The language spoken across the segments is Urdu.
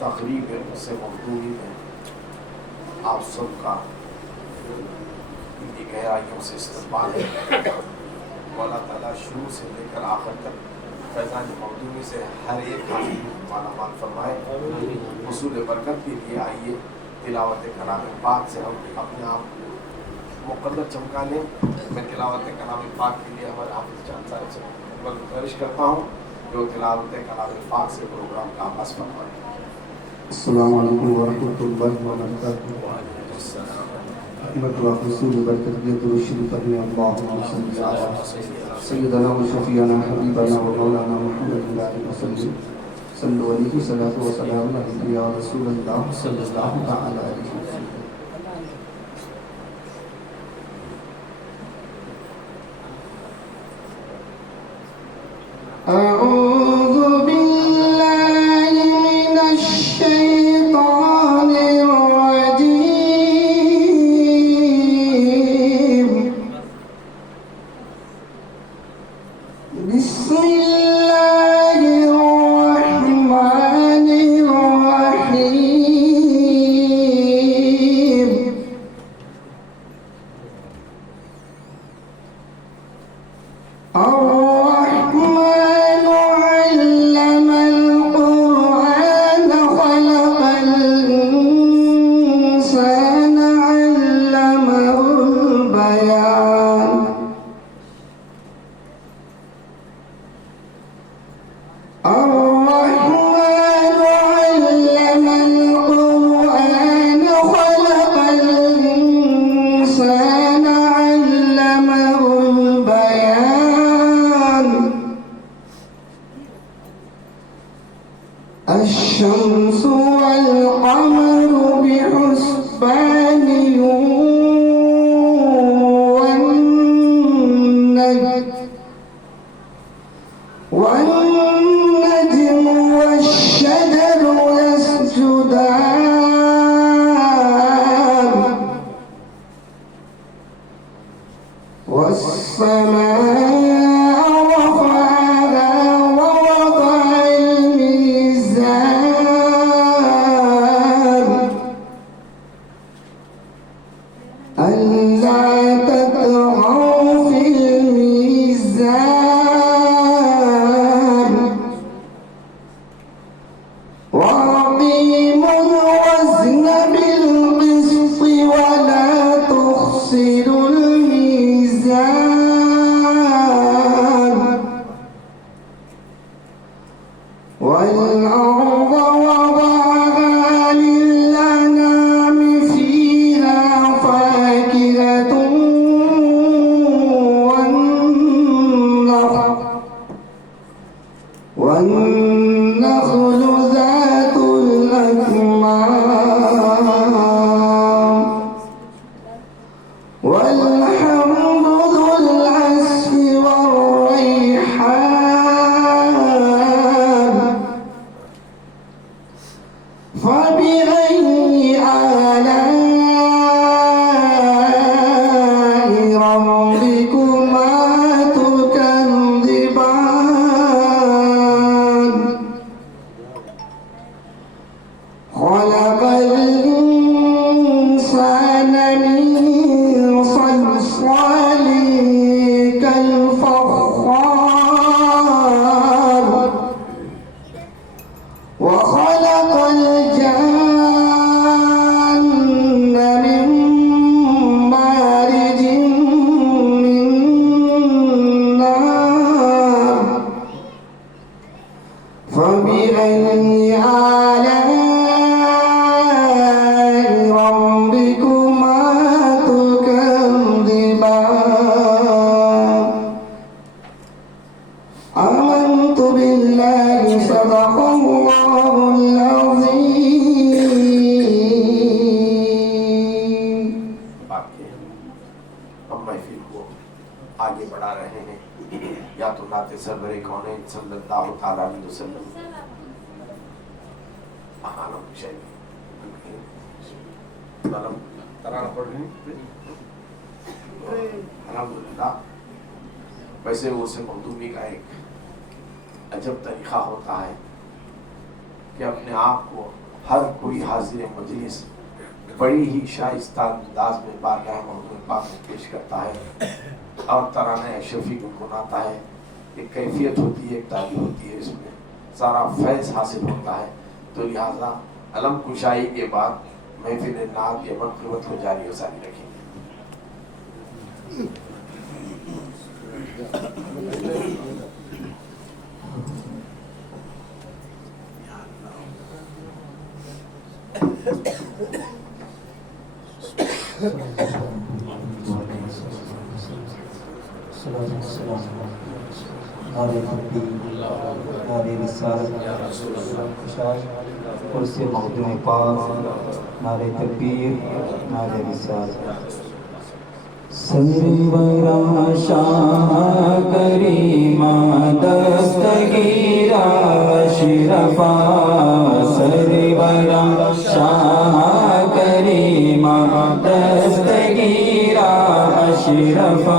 تقریب سے مخدومی میں آپ سب کا کی گہرائیوں سے استقبال ہے. اللہ تعالیٰ شروع سے لے کر آخر تک فیضان مخدومی سے ہر ایک حاضری مالا مال فرمائے. حصول برکت کے لیے آئیے تلاوت کلام پاک سے ہم اپنے آپ مقدر چمکا لیں. میں تلاوت کلام پاک کے لیے ہمارے حافظ جان صاحب سے گزارش کرتا ہوں جو تلاوت کلام پاک سے پروگرام کا آغاز فرمائے. السلام علیکم ورحمۃ اللہ وبرکاتہ. احمد و حصول برکت کے درود شریف پڑھنے اللہم صلی علی سیدنا و شفیعنا حبیبنا و مولانا محمد علیہ وسلم. صلو علیہ صلاۃ و سلام علیہ یا رسول اللہ صلی اللہ تعالی علیہ وسلم. اعوذ باللہ من الشیطان الرجیم. بسم اللہ الرحمن الرحیم. الرحمن علم القرآن خلق الإنسان علمه البيان. الرحمن علم القرآن خلق الإنسان علمه البيان. الشمس والقمر بحسبان والنجم والشجر يسجدان. والسماء رفعها ووضع الميزان ألا تطغوا في الميزان وأقيموا الوزن بالقسط ولا تخسروا الميزان. والأرض وضعها للأنام فيها فاكهة والنخل ذات الأكمام والحمد ذو العصف والريحان. فبأي آلاء ربكما تكذبان. خلق الإنسان من صلصال كالفخار وخلق الجن من مارج من نار. فبأي آلاء ربكما تكذبان. آمنت بالله صدق الله العظيم. ہم محفل کو آگے بڑھا رہے ہیں یا تو نعت سرور کونین صلی اللہ تعالیٰ علیہ وسلم. ترانہ پڑھ رہے ہیں. الحمدللہ. ویسے اسے مخدومی کا ایک عجب طریقہ ہوتا ہے کہ اپنے آپ کو ہر کوئی حاضر مجلس بڑی ہی شائستہ انداز میں بارگاہ محمود پاک میں پیش کرتا ہے اور ترانہ اشرفی گنگناتا ہے. ایک کیفیت ہوتی ہے, ایک تعبیر ہوتی ہے, اس میں سارا فیض حاصل ہوتا ہے. تو لہٰذا علم کشائی کے بعد محفل نعت یا منقبت کو جاری و ساری رکھیں گے. کرسی مخدوم پاک نعرہ تکبیر نعرہ رسالت. سرورا شاہ کریمہ دستگیرہ اشرفا, سرورا شاہ کریمہ دستگیرہ اشرفا,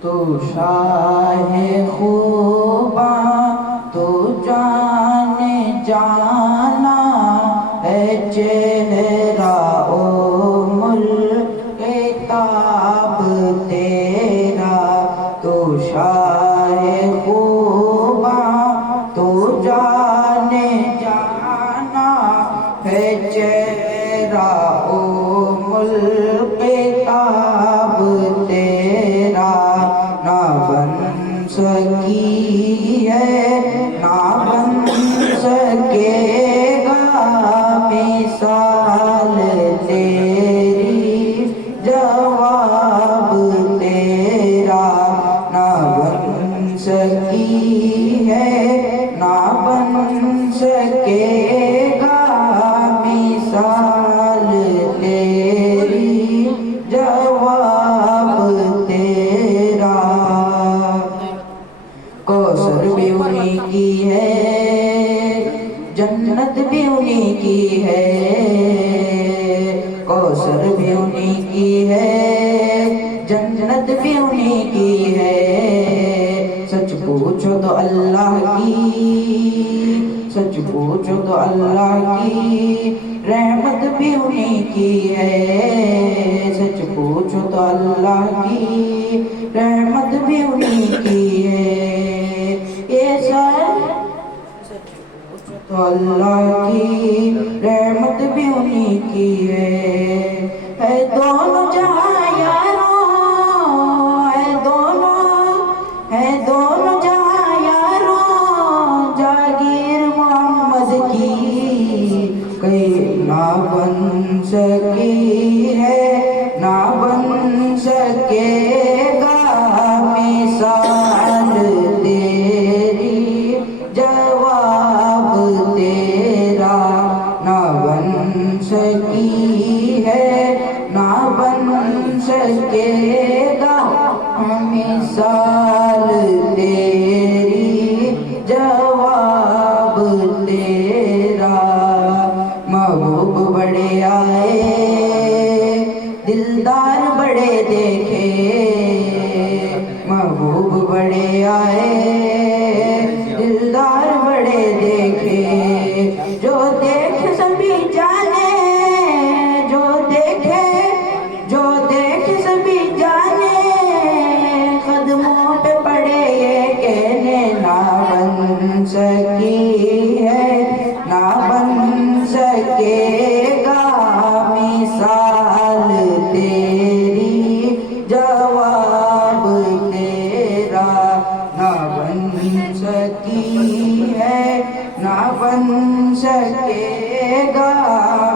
تو شاہ خوبا تو جان جانا ہے چہرہ او ملک تاب تیرا۔ تو شاہ خوبا تو جان جانا ہے چہرہ او ملک تاب تیرا۔ نہ بن سکی ہے نہ بن سکے گا مثال تیری، جواب تیرا۔ نہ بن سکی ہے نہ بن سکے گا مثال تیری، جواب تیرا۔ کوثر بھی انہی کی ہے، جنت بھی انہی کی ہے۔ کوثر بھی انہی کی ہے، جنت بھی انہی کی ہے۔ سچ پوچھو تو اللہ کی، سچ پوچھو تو اللہ کی رحمت بھی انہی کی ہے۔ سچ پوچھو تو اللہ کی رحمت بھی انہی کی ہے۔ یہ سچ پوچھو تو اللہ کی رحمت بھی انہی کی ہے۔ دونوں جہاں یاروں، ہے دونوں جہاں یاروں، جاگیر محمد کی کہیں نہ بن سکی ہے نہ بن سکے گا مثال تیری، جواب تیرا۔ نہ بن سکی ہے نہ بن سکے گا مثال تیری، جواب تیرا۔ محبوب بڑے آئے دلدار بڑے دیکھے، محبوب بڑے آئے دلدار بڑے دیکھے۔ جو دیکھ سبھی جانے، جو دیکھ سبھی جانے، قدموں پہ پڑے یہ کہنے نہ بن سکی ہے نہ بن سکے گا مثال تیری، جواب تیرا۔ نہ بن سکی ہے نہ بن سکے گا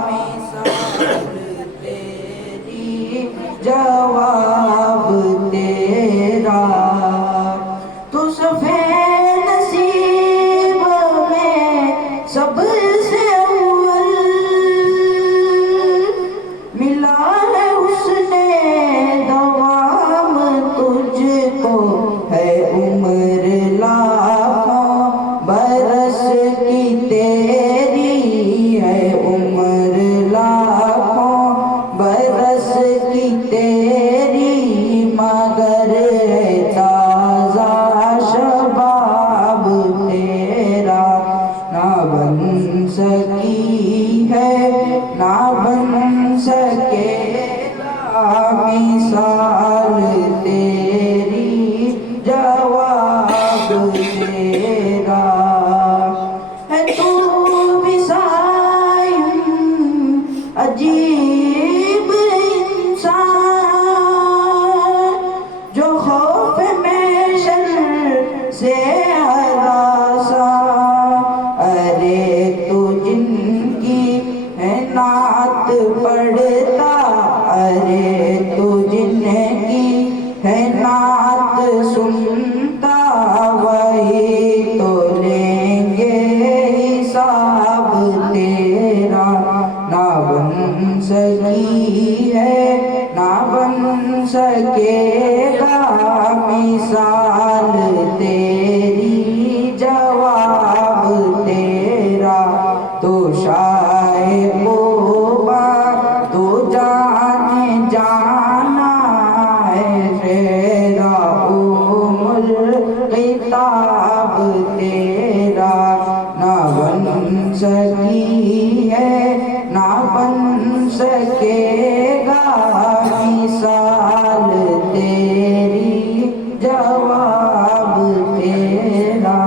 مثال تیری، جواب تیرا۔ تو سفید نصیب میں سب سے اول، نہ بن سکےگا مثال تیری جواب تیرا ہے تو بسائم عجیب انسان جو خوف محشر سے ہراساں ارے تو جن کی ہے نعت پڑھتا ارے تو جن کی ہے نعت سنتا وہی تو لیں گے حساب تیرا نہ بن سکی ہے نہ بن سکے گا مثال تیری جواب تیرا تو شاہ قبا تو جان جانا ہے تیرا الخطاب تیرا نہ بن سکی ہے نہ بن سکے گا مثال تیری جواب تیرا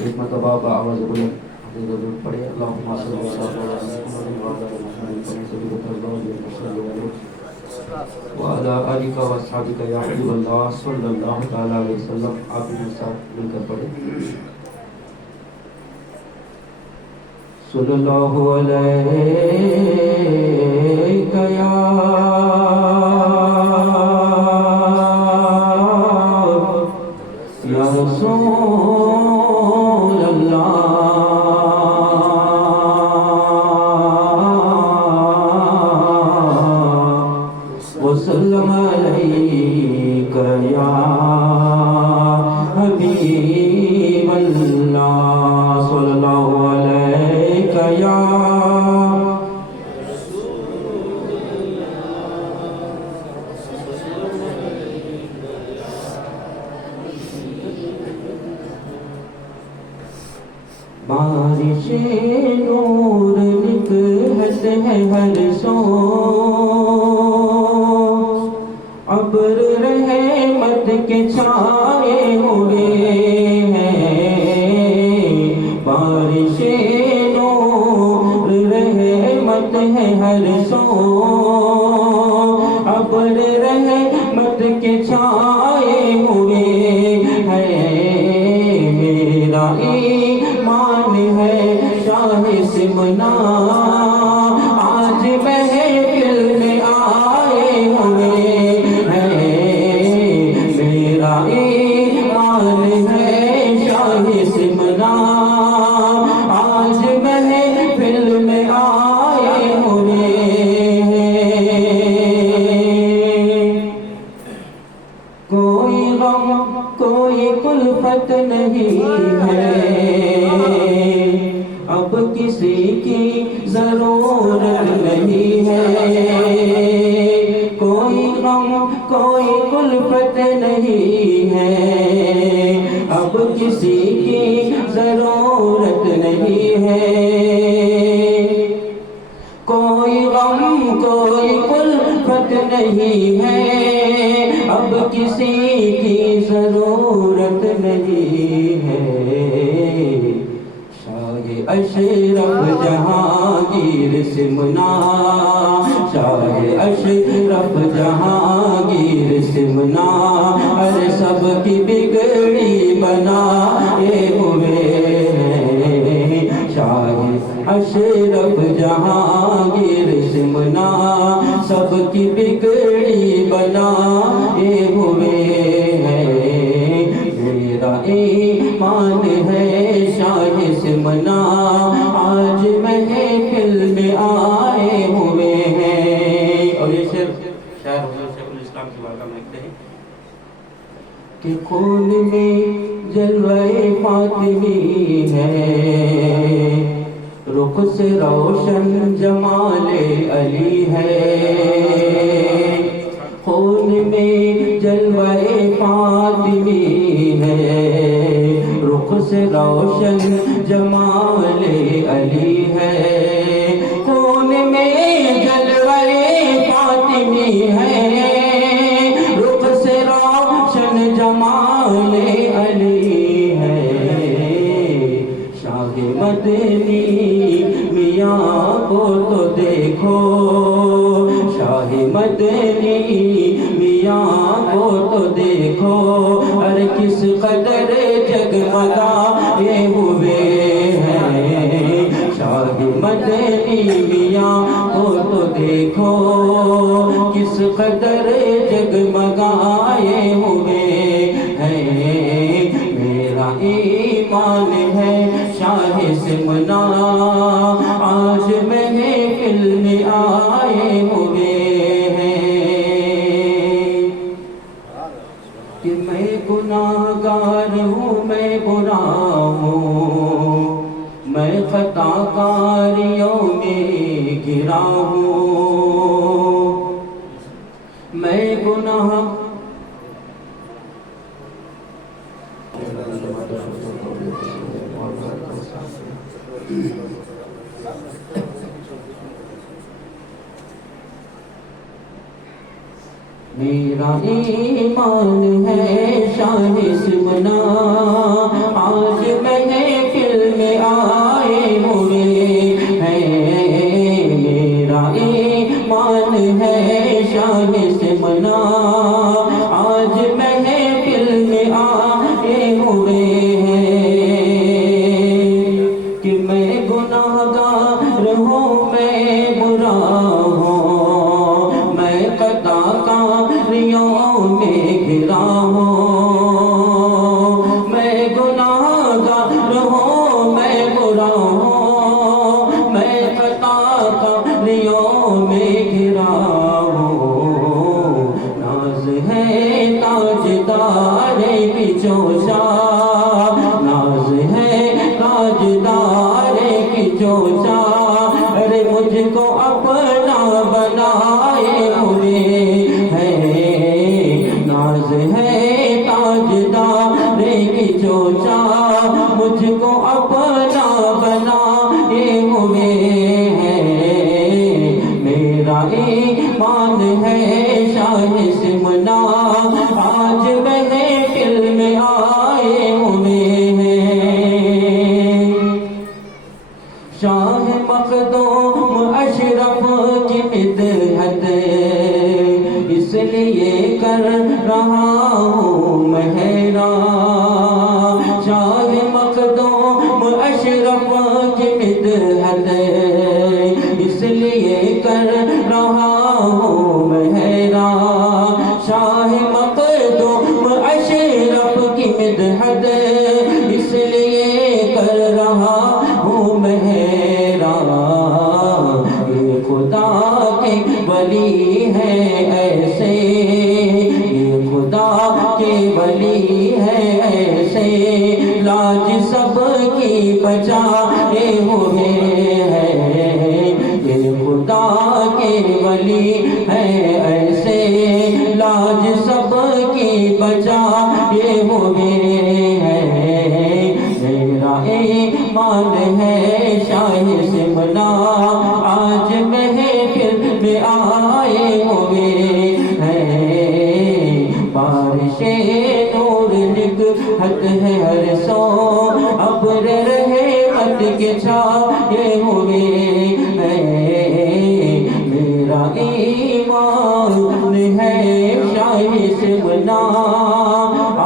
ایک مرتبہ آواز بلند ضرور پڑھے اللہم صلی اللہ علیہ وعلى آلك وأصحابك يا حبیب اللہ صلی اللہ تعالی علیہ وسلم. آپ بھی میرے ساتھ مل کر پڑھیں. صلی اللہ علیک یا رسول اللہ وسلم علیک یا حبیب اللہ صلی اللہ علیک یا بارش نور نکہت ہے ہر سو ابر رحمت کے چھائے ہوئے ہیں بارش نور رحمت ہے ہر سو ابر رحمت کے چھائے ہوئے ہیں میرا ایمان ہے شاہ سمنا آج محفل میں آئے ہوئے میرا ایمان ہے شاہ سمنا آج محفل میں آئے ہوئے کوئی غم کوئی کلفت نہیں ہے اب کسی کی ضرورت نہیں ہے کوئی غم کوئی کلفت نہیں ہے اب کسی کی ضرورت نہیں ہے کوئی غم کوئی کلفت نہیں ہے اب کسی کی ضرورت نہیں ہے شاہ اشرف جہانگیر سمنا شاہ اشرف جہانگیر سمنا ہر سب کی بگڑی بنائے ہوئے ہیں شاہ اشرف جہانگیر سمنا سب کی بگڑی بنائے ہوئے ہیں میرا ایمان ہے شاہ سمنا آج محفل میں آئے ہوئے ہیں. اور یہ شعر حضور شیخ الاسلام کی بارگاہ میں لکھتے ہیں کہ خون میں جلوہ فاطمی ہے رخ سے روشن جمال علی ہے خون میں جلوہ فاطمی ہے رخ سے روشن جمال علی ہے، خون میں جلوے فاطمی ہے، رخ سے روشن جمال علی ہے، شاہ مدنی میاں کو تو دیکھو، شاہ مدنی میاں کو تو دیکھو، ہر کس قدر جگمگائے ہوئے ہیں، شاہ مدنی میاں کو تو دیکھو، کس قدر جگمگائے ہوئے ہیں، میرا ایمان ہے شاہ سمنا آج محفل میں آئے ہوئے ہیں، کہ میں گناہگار ہوں، میں برا ہوں، میں خطا کاریوں میں گرا ہوں، میں گناہ میرا ایمان ہے شاہ سمنا آج محفل میں آئے ہوئے ہیں، میرا ایمان ہے شاہ سمنا آج محفل میں آئے ہوئے ہیں، کہ میں گناہگار ہوں، میں برا ہوں، میں خطا کاریوں میں گھرا ہوں، میں گناہگار ہوں، میں برا ہوں، میں خطا کاریوں میں گھرا ہوں، ناز ہے تاجدار کی چوشا، ناز ہے تاجدار کی چوشا، ارے مجھ کو اپنا بنائے ہوئے ہیں، ناز ہے تاجدار کی چوشا، مجھ کو اپنا بنائے ہوئے ہیں، میرا ایمان ہے شاہ سمنا آج محفل میں آئے ہوئے ہیں، شاہ مخدوم اشرف کی مدحت اس لیے کر رہا ہوں میں حیران، شاہ مخدوم اشرف کی مدحت اس لیے کر رہا ہوں میں حیران، شاہ مخدوم اشرف کی مدحت اس لیے کر رہا ہوں میں حیران، یہ خدا کے ولی ہے ایسے، یہ خدا کے ولی ہے ایسے، لاج سب کی بچائے ہوئے ہیں، یہ خدا کے ولی ہے ایسے، لاج سب کی بچائے ہوئے ہیں، میرا ایمان ہے شاہ سمنا آج محفل میں آئے ہوئے ہیں، بارش نور نگہت ہے ہر سو، ابر رحمت کے چھائے ہوئے ہیں، میرا ایمان ہے شاہ سمنا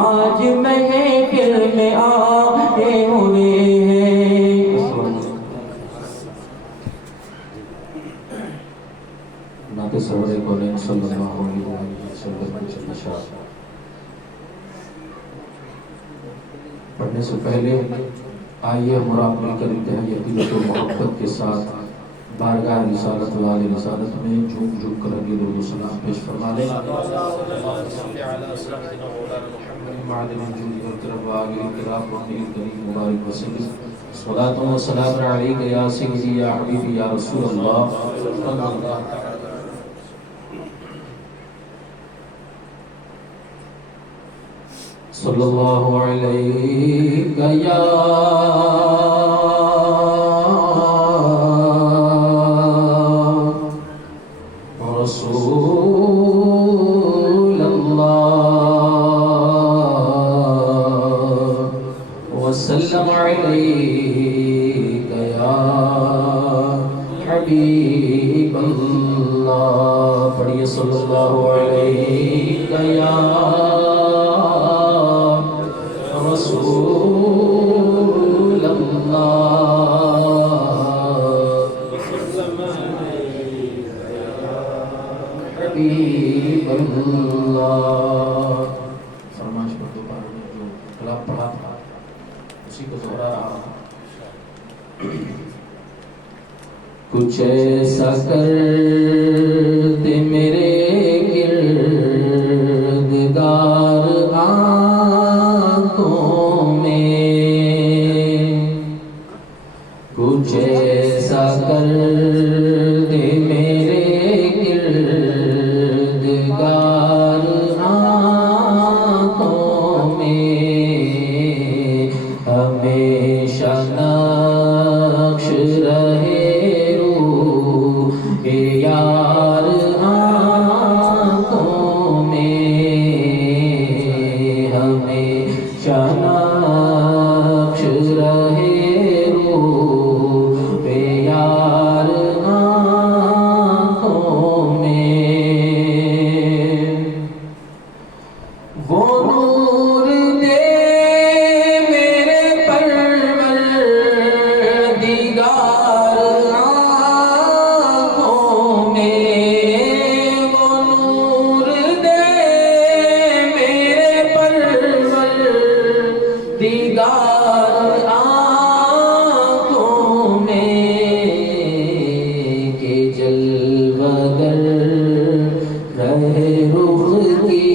آج محفل میں آئے ہوئے ہیں، نعت سرور کونین صلی اللہ علیہ وسلم کی اشارت پڑھنے سے پہلے آئیے ہمارا مل کر انتہائی عقیدت و محبت کے ساتھ بارگاہ رسالت والے رسالت میں جھوم جھوم کر اگلی درود و سلام پیش فرما لیں، معدن الجود والکرم وآل الکرام وآل الکریم مبارک وسلم، صلاة و سلام علیک یا سیدی یا حبیبی یا رسول اللہ صلی اللہ علیہ وسلم۔ صلی اللہ علیہ یا رسول اللہ وسلم علیک یا حبیب اللہ. پڑھیے صلی اللہ علیہ یا رسول اللہ حبیب اللہ. فرمائش پر دوبارہ میں جو کلام پڑھا تھا اسی کو دوہرا رہا ہوں. کچھ ایسا کر دے میرے گردگار آنکھوں میں، کچھ ایسا کر دے میرے گردگار آنکھوں میں، ہمیشہ نقش رہے یار آنکھوں میں، ہمیشہ نقش رہے روح یار آنکھوں میں. وہ نور دے میرے پروردگار آنکھوں میں، وہ نور دے میرے پروردگار آنکھوں میں، کہ جلوہ گر رہے رخ کی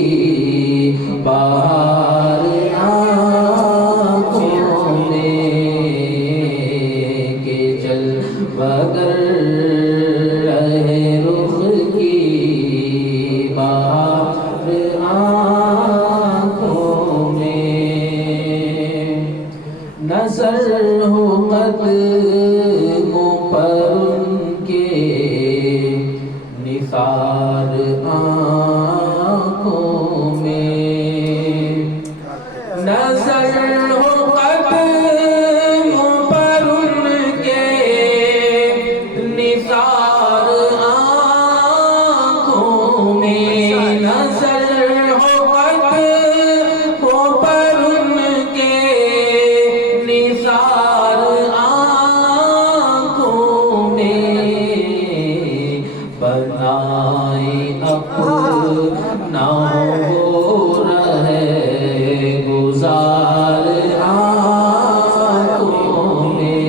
بہار آنکھوں میں، کہ جلوہ گر رہے رخ کی بہار آنکھوں میں. نظر ہو قدموں پر ان کے نثار آنکھوں میں، نظر ہو قدموں پر ان کے نثار آنکھوں میں، نظر ہو قدموں پر ان کے نثار آنکھوں میں، بنائے اپنا وہ رہے گزار آنکھوں میں،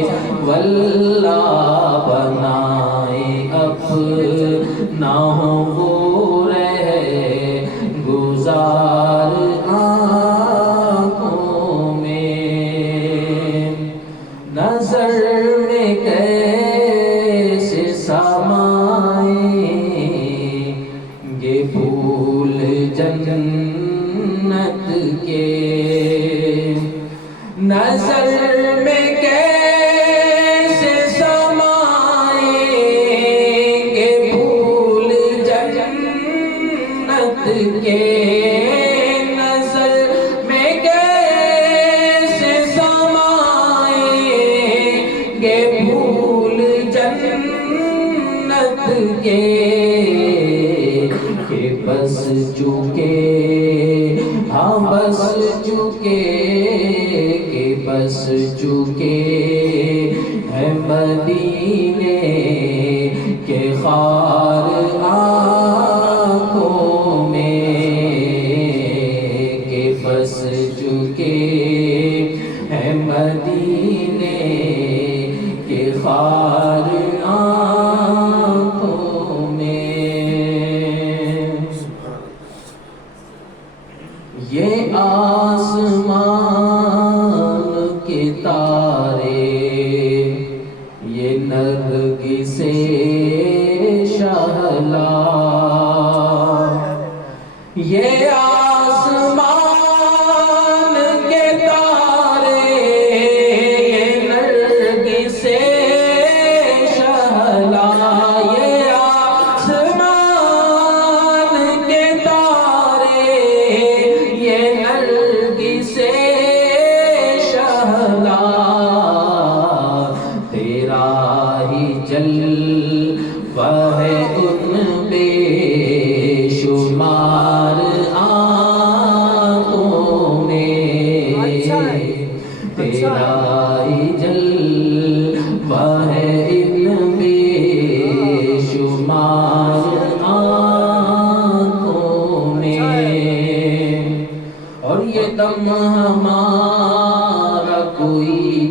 واللہ بنائے اپنا وہ رہے گزار آنکھوں میں. نظر میں کیسے سمائیں گے پھول جنت کے، نظر میں کیسے سمائیں گے پھول جنت کے، نظر میں کیسے سمائیں گے پھول جنت کے، کہ بس چکے ہاں بس چکے، کہ بس چکے ہیں مدینے کے خار آنکھوں میں، کہ بس چکے ہیں مدینے کے خار آنکھوں میں. یہ آسمان کے تارے، یہ نرگسِ شہلا، یہ آسمان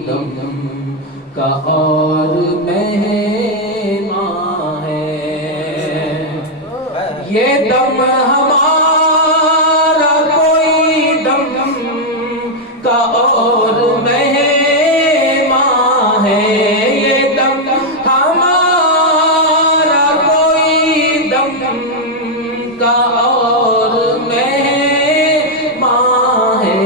دم کا اور مہمان ہے، یہ دم ہمارا کوئی دم کا اور مہمان ہے، یہ دم ہمارا کوئی دم کا اور مہمان ہے،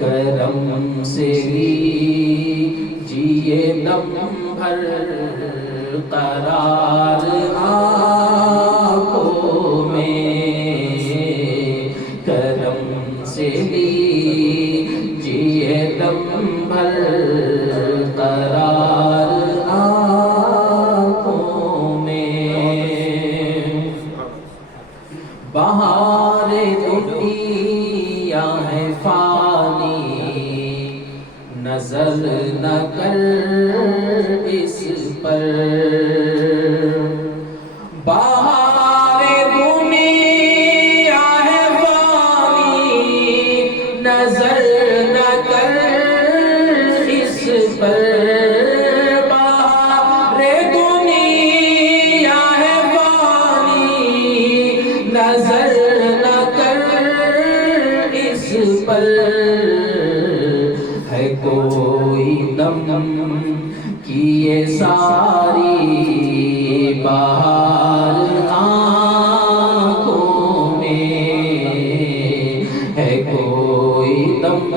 کرم سے لیجیے دم بھر قرار آنکھوں میں، کرم سے لیجیے دم بھر قرار آنکھوں میں، بہار دنیا ہے فانی، نظر نہ کر اس پر، بہار دنیا ہے فانی، نظر نہ کر اس پر، بہار دنیا ہے فانی، نظر نہ کر اس پر، ہے کوئی دم کی یہ ساری بہار آنکھوں میں، ہے کوئی دم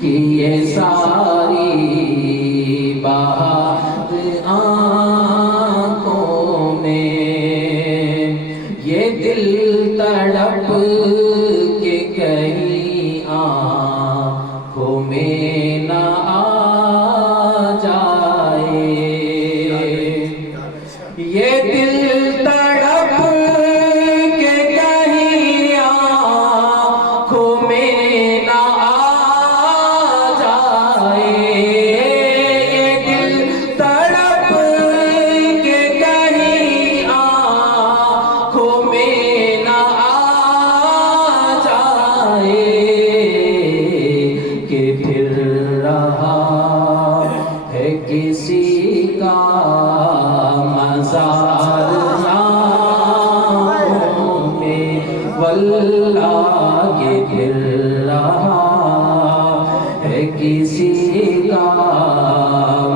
کی یہ ساری بہار آنکھوں میں، یہ دل تڑپ کے کہیں آنکھوں میں نہ آ جائے، یہ دل تڑپ کے کہیں آنکھوں میں نہ آ جائے، یہ دل تڑپ کے کہیں آنکھوں میں نہ آ جائے، کہ پھر رہا ہے کسی کا مزار آنکھوں میں، واللہ کہ پھر رہا ہے کسی کا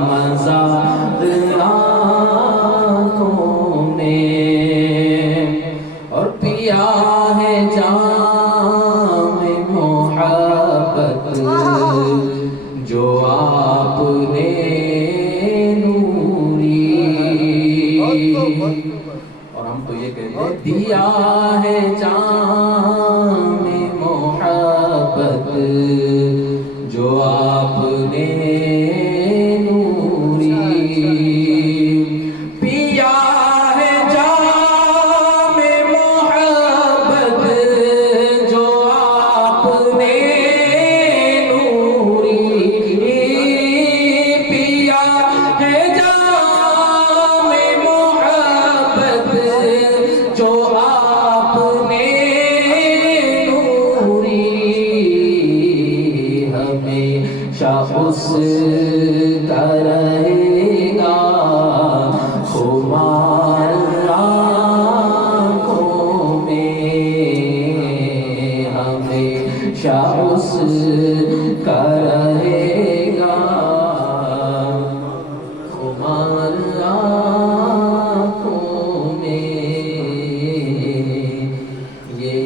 مزار آنکھوں میں، اور پیا ہے جام محبت جو آپ نے نوری، اور ہم تو یہ کہتے ہیں دیا ہے جام محبت جو آپ نے نوری، پیا ہے جام محبت جو آپ نے نوری، پیا ہے جام محبت جو آپ نے نوری، ہمیشہ اس کا رہے گا خمار آنکھوں میں، ہمیشہ اس کا رہے گا خمار آنکھوں میں، یہ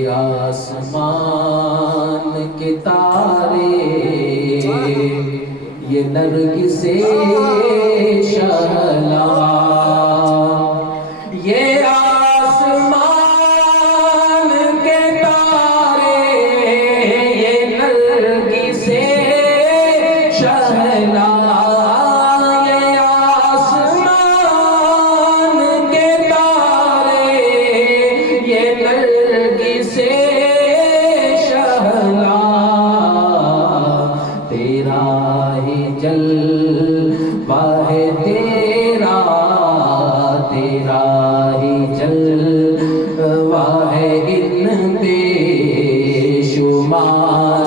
آسمان کے تارے، یہ نرگسِ شہلا، یہ آسمان کے تارے، یہ نرگسِ شہلا، یہ آسمان کے تارے، یہ نرگسِ شہلا، تیرا ہی جلوہ ہے، تیرا ہی جلوہ ہے، ان بے شمار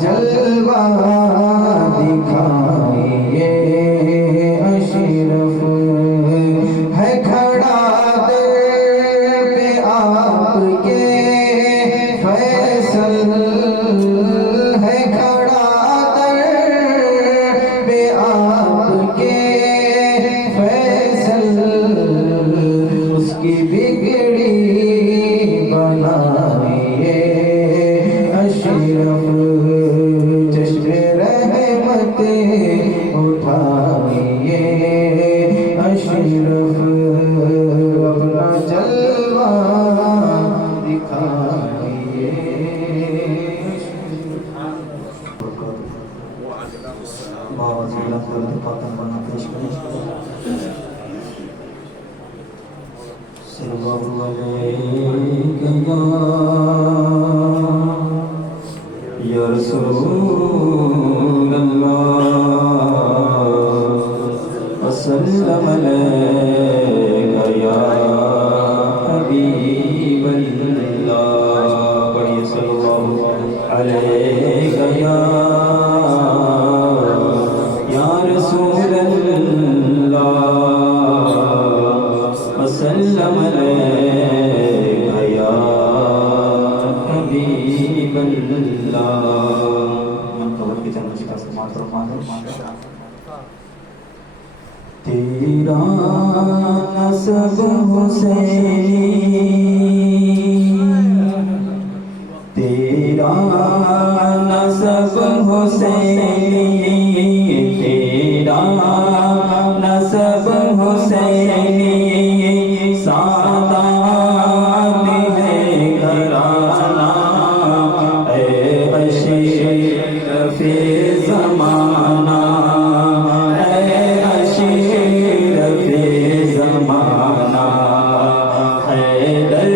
جلوہ دکھائیے اشرف ہے کھڑا در پہ آپ کے فیصل ہے کھڑا در پہ آپ کے فیصل اس کی بگڑی بنائیے اشرف چشم رحمت اٹھائیے اشرف اپنا جلوہ دکھائیے یا رسول اللہ وسلم علیکہ یا حبیب اللہ پڑھیے صلی اللہ علیکہ یا رسول اللہ وسلم علیکہ یا حبیب اللہ منقبر کی جنت کا سماعت فرمانے تیرا نسب حسینی تیرا نسب حسینی تیرا نسب حسینی سادات ہے گھرانہ اے اشرف زمانہ اے اشرف زمانہ حیدر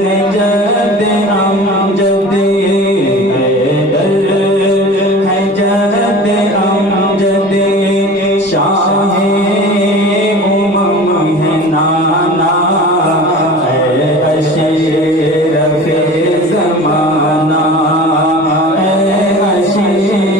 ہے جد امجد حیدر ہے جد امجد شاہ امم ہے نانا اے اشرف زمانہ اے اشرف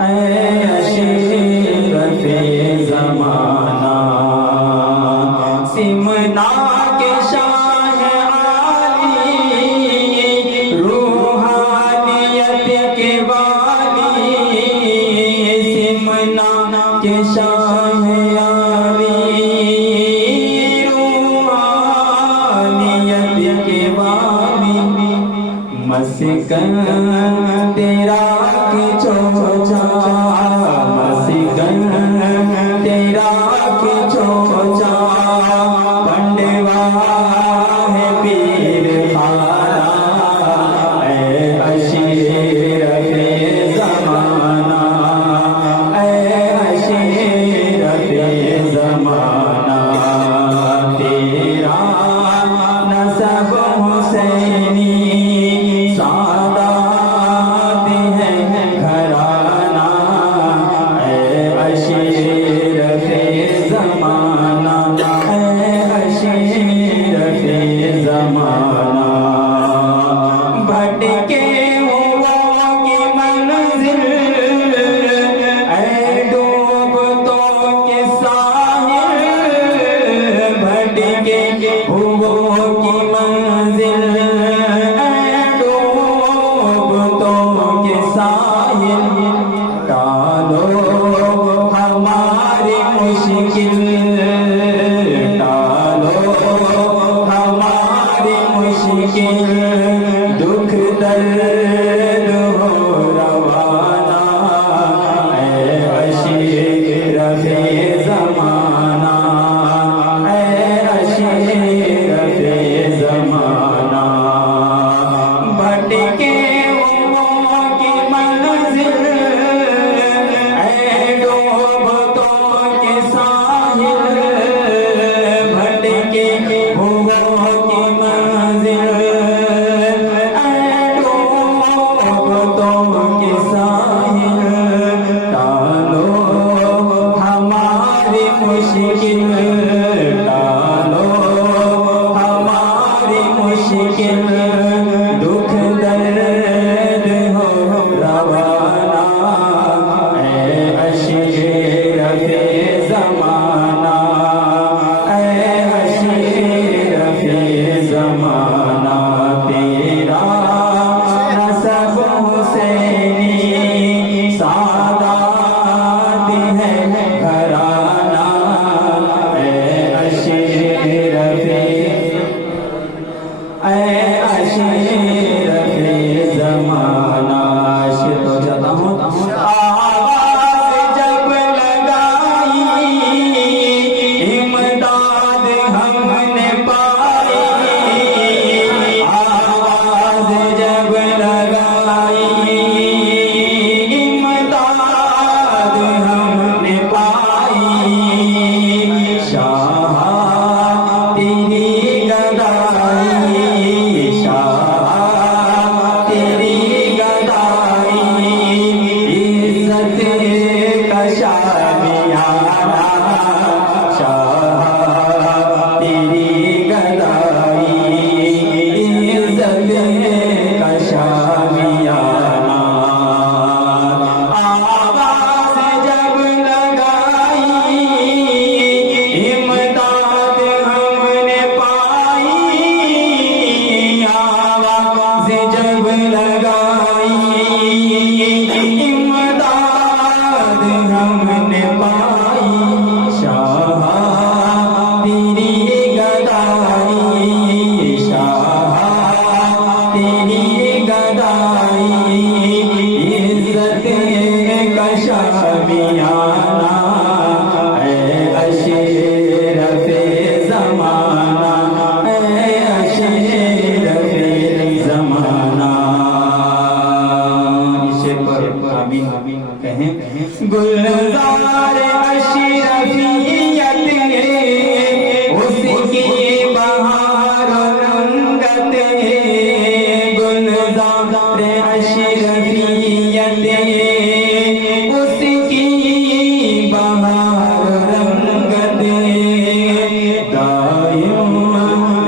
اشرف زمانہ سمنا کے شاہ عالی روحانیت کے والی سمنا کے شاہ عالی روحانیت کے والی مسکن تیرا کی چوچا مسکن تیرا کی چوچا پنڈوا ہے پیر خانہ اے اشرف زمانہ اے اشرف زمانہ تیرا نسب حسینی سادات ہے گھرانہ اے اشرف زمانہ اے اشرف زمانہ بھٹکے ہوا کی منزل اے ڈوبتوں کے ساحل بھٹکے ہوا کی منزل اے ڈوبتوں کے ساحل ٹالو ہماری مشکل ٹالو ہماری مشکل دکھ درد ہو روانہ اے اشرف زمانہ اے اشرف زمانہ بھٹکے ہوا کی منزل اے ڈوبتوں کے ساحل بھٹکے ہوا کی منزل اے ڈوبتوں کے ساحل ٹالو ہماری مشکل ٹالو ہماری مشکل دکھ درد ہو روانہ اے اشرف زمانہ اے اشرف زمانہ تیرا نسب حسینی سادات ہے گھرانہ اے اشرف زمانہ عاشق تو جاتا ہوں آواز جب لگائی امداد ہم نے پائی آواز جب لگائی امداد ہم نے پائی شاہ تیری گدائی شاہ تیری گدائی عزت کا شامیانہ شاہ تیری گدائی عزت کا شامیانہ آواز جب لگائی امداد ہم نے پائی آواز جب لگائی امداد ہم نے پائی شاہ تیری گدائی شاہ تیری گدائی عزت کا شامیانہ اے اشرف زمانہ اے اشرف زمانہ اسے پر آمین کہیں گلزار اشرفیت اس کی بہار رنگت گلزار اشرفیت اس کی بہار رنگت دائم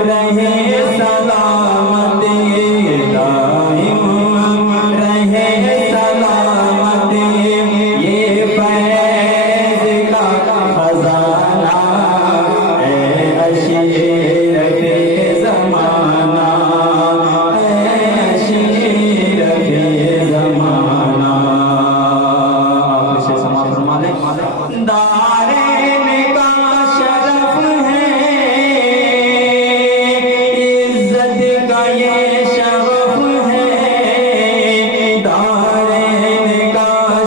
رہے سلامت دائم رہے سلامت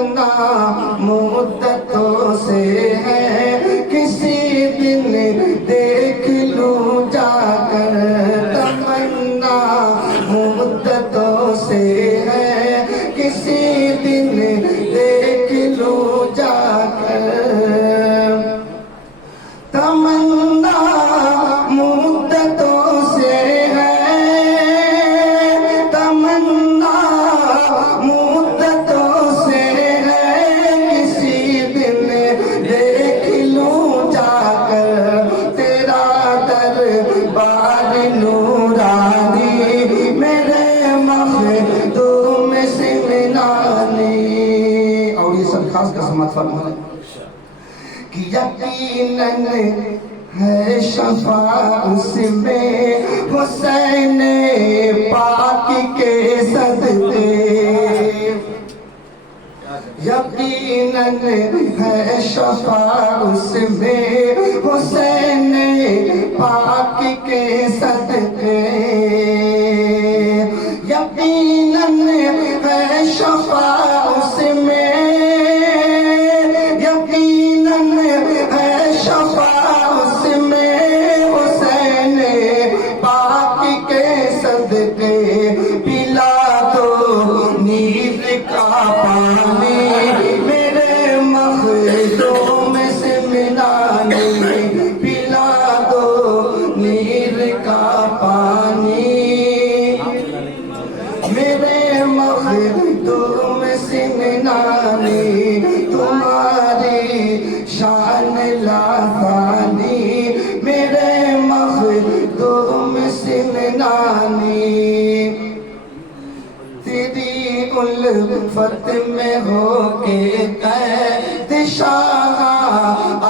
تمنا مدتوں سے ہے کسی دن دیکھ لوں جا کر تمنا مدتوں سے ہے کسی دن دیکھ لوں جا کر تمنا مدتوں سے ہے تمنا مدتوں سے ہے کسی دن دیکھ لوں جا کر تیرا دربار نورانی میرے مخدوم سمنانی اور یہ سب خاص قسمت فرمائے کہ یقیناً ہے شفا اس میں حسین پاک کے صدقے یقیناً ہے شفا اس میں حسین پاک کے صدقے یقیناً ہے شفا اس میں یقیناً ہے شفا اس میں حسین پاک کے صدقے پلا دو نیل کا پانی میرے مخدوم سمنانی پلا دو نیل کا پانی میرے مخدوم سمنانی تمہاری شان لافانی میرے مخدوم سمنانی تیری الفت میں ہو کے قید شاہ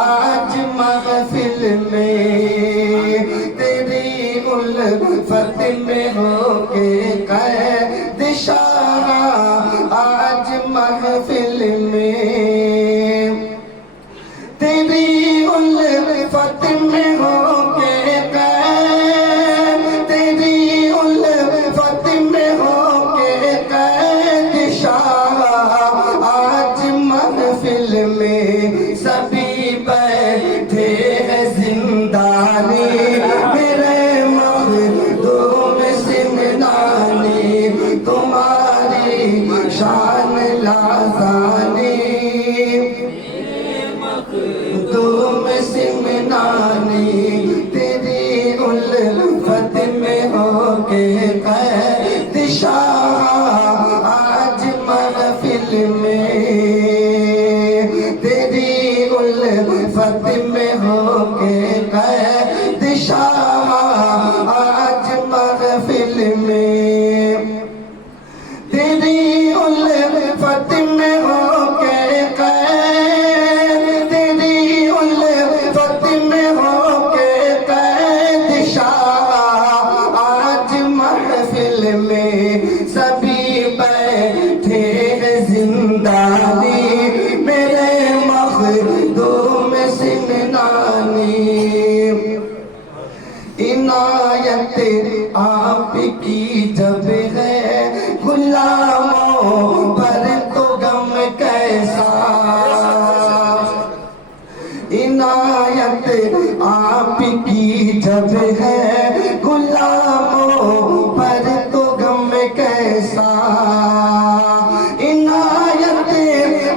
آج محفل میں تیری الفت میں ہو کے قید شاہ آج محفل میں تیری الفت میں ہو کے قید تیری الفت میں ہو کے قید شاہ آج محفل میں سبھی بیٹھے ہیں زندانی میرے مخدوم سمنانی تمہاری شان لازانی تم سمنانی تیری الفت میں ہو کے قید شاہ آج محفل میں تیری الفت میں ہو کے قید شاہ آج محفل میں تیری الفت میں ہو کے قید تیری الفت میں ہو کے قید شاہ آج محفل میں سبھی بیٹھے ہیں زندانی میرے مخدوم سمنانی عنایت آپ کی جب ہے غلاموں پر تو غم کیسا عنایت آپ کی جب ہے غلاموں پر تو غم کیسا عنایت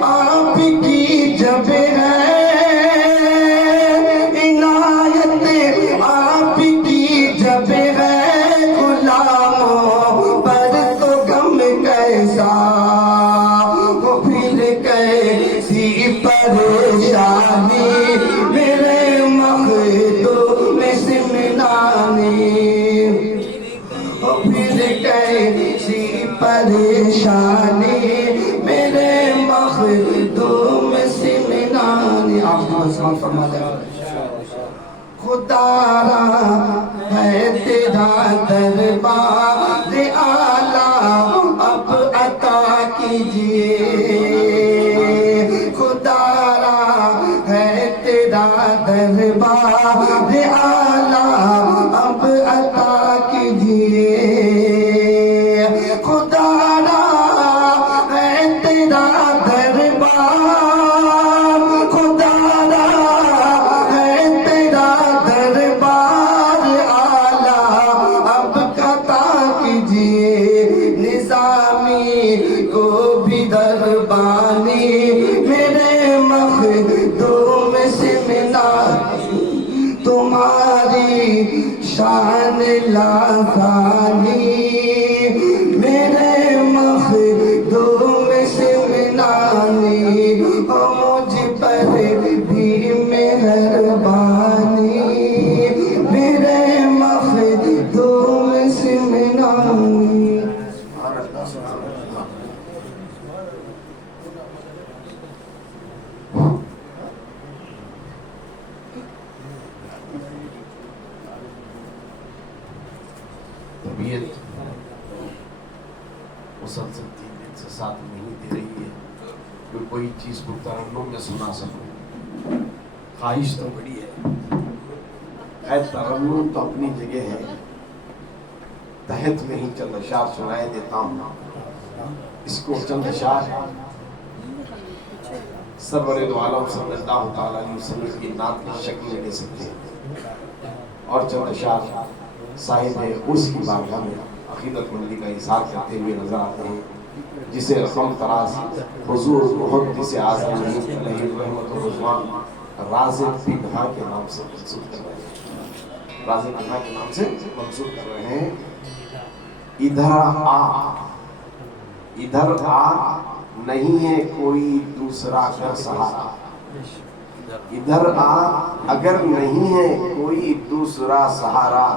آپ کی جب ہے عنایت آپ کی جب ہے غلاموں پر تو غم کیسا وہ پھر کیسی پریشانی میرے مخدوم سمنانی وہ پھر کیسی پریشانی میرے مخدوم سمنانی آپ کو سلام فرما دیں خدا را ہے تیرا دربار اعلیٰ اب عطا کیجئے خدا را ہے تیرا دربار اعلیٰ اب عطا کیجئے خدا را ہے تیرا دربار طبیعت مسلسل 3 دن سے ساتھ نہیں دے رہی ہے کہ کوئی چیز کو ترنم میں سنا سکوں. خواہش تو بڑی ہے. خیر ترنم تو اپنی جگہ ہے. تحت میں ہی چند اشعار سنائے دیتا ہوں. اس کو چند اشعار سرور دو عالم صلی اللہ تعالیٰ علیہ وسلم کی نعت کی شکل میں دے سکتے ہیں، اور چند اشعار صاحب اس کی بارگاہ میں عقیدت مندی کا اظہار کرتے ہوئے نظر آتے ہیں، جسے رقم تراز حضور محدث اعظم علیہ رحمت و رضوان رازق بنہا کے نام سے منسوب کر رہے ہیں. رازق بنہا کے نام سے منسوب کر رہے ہیں. ادھر آ نہیں ہے کوئی دوسرا کا سہارا. ادھر آ اگر نہیں ہے کوئی دوسرا سہارا،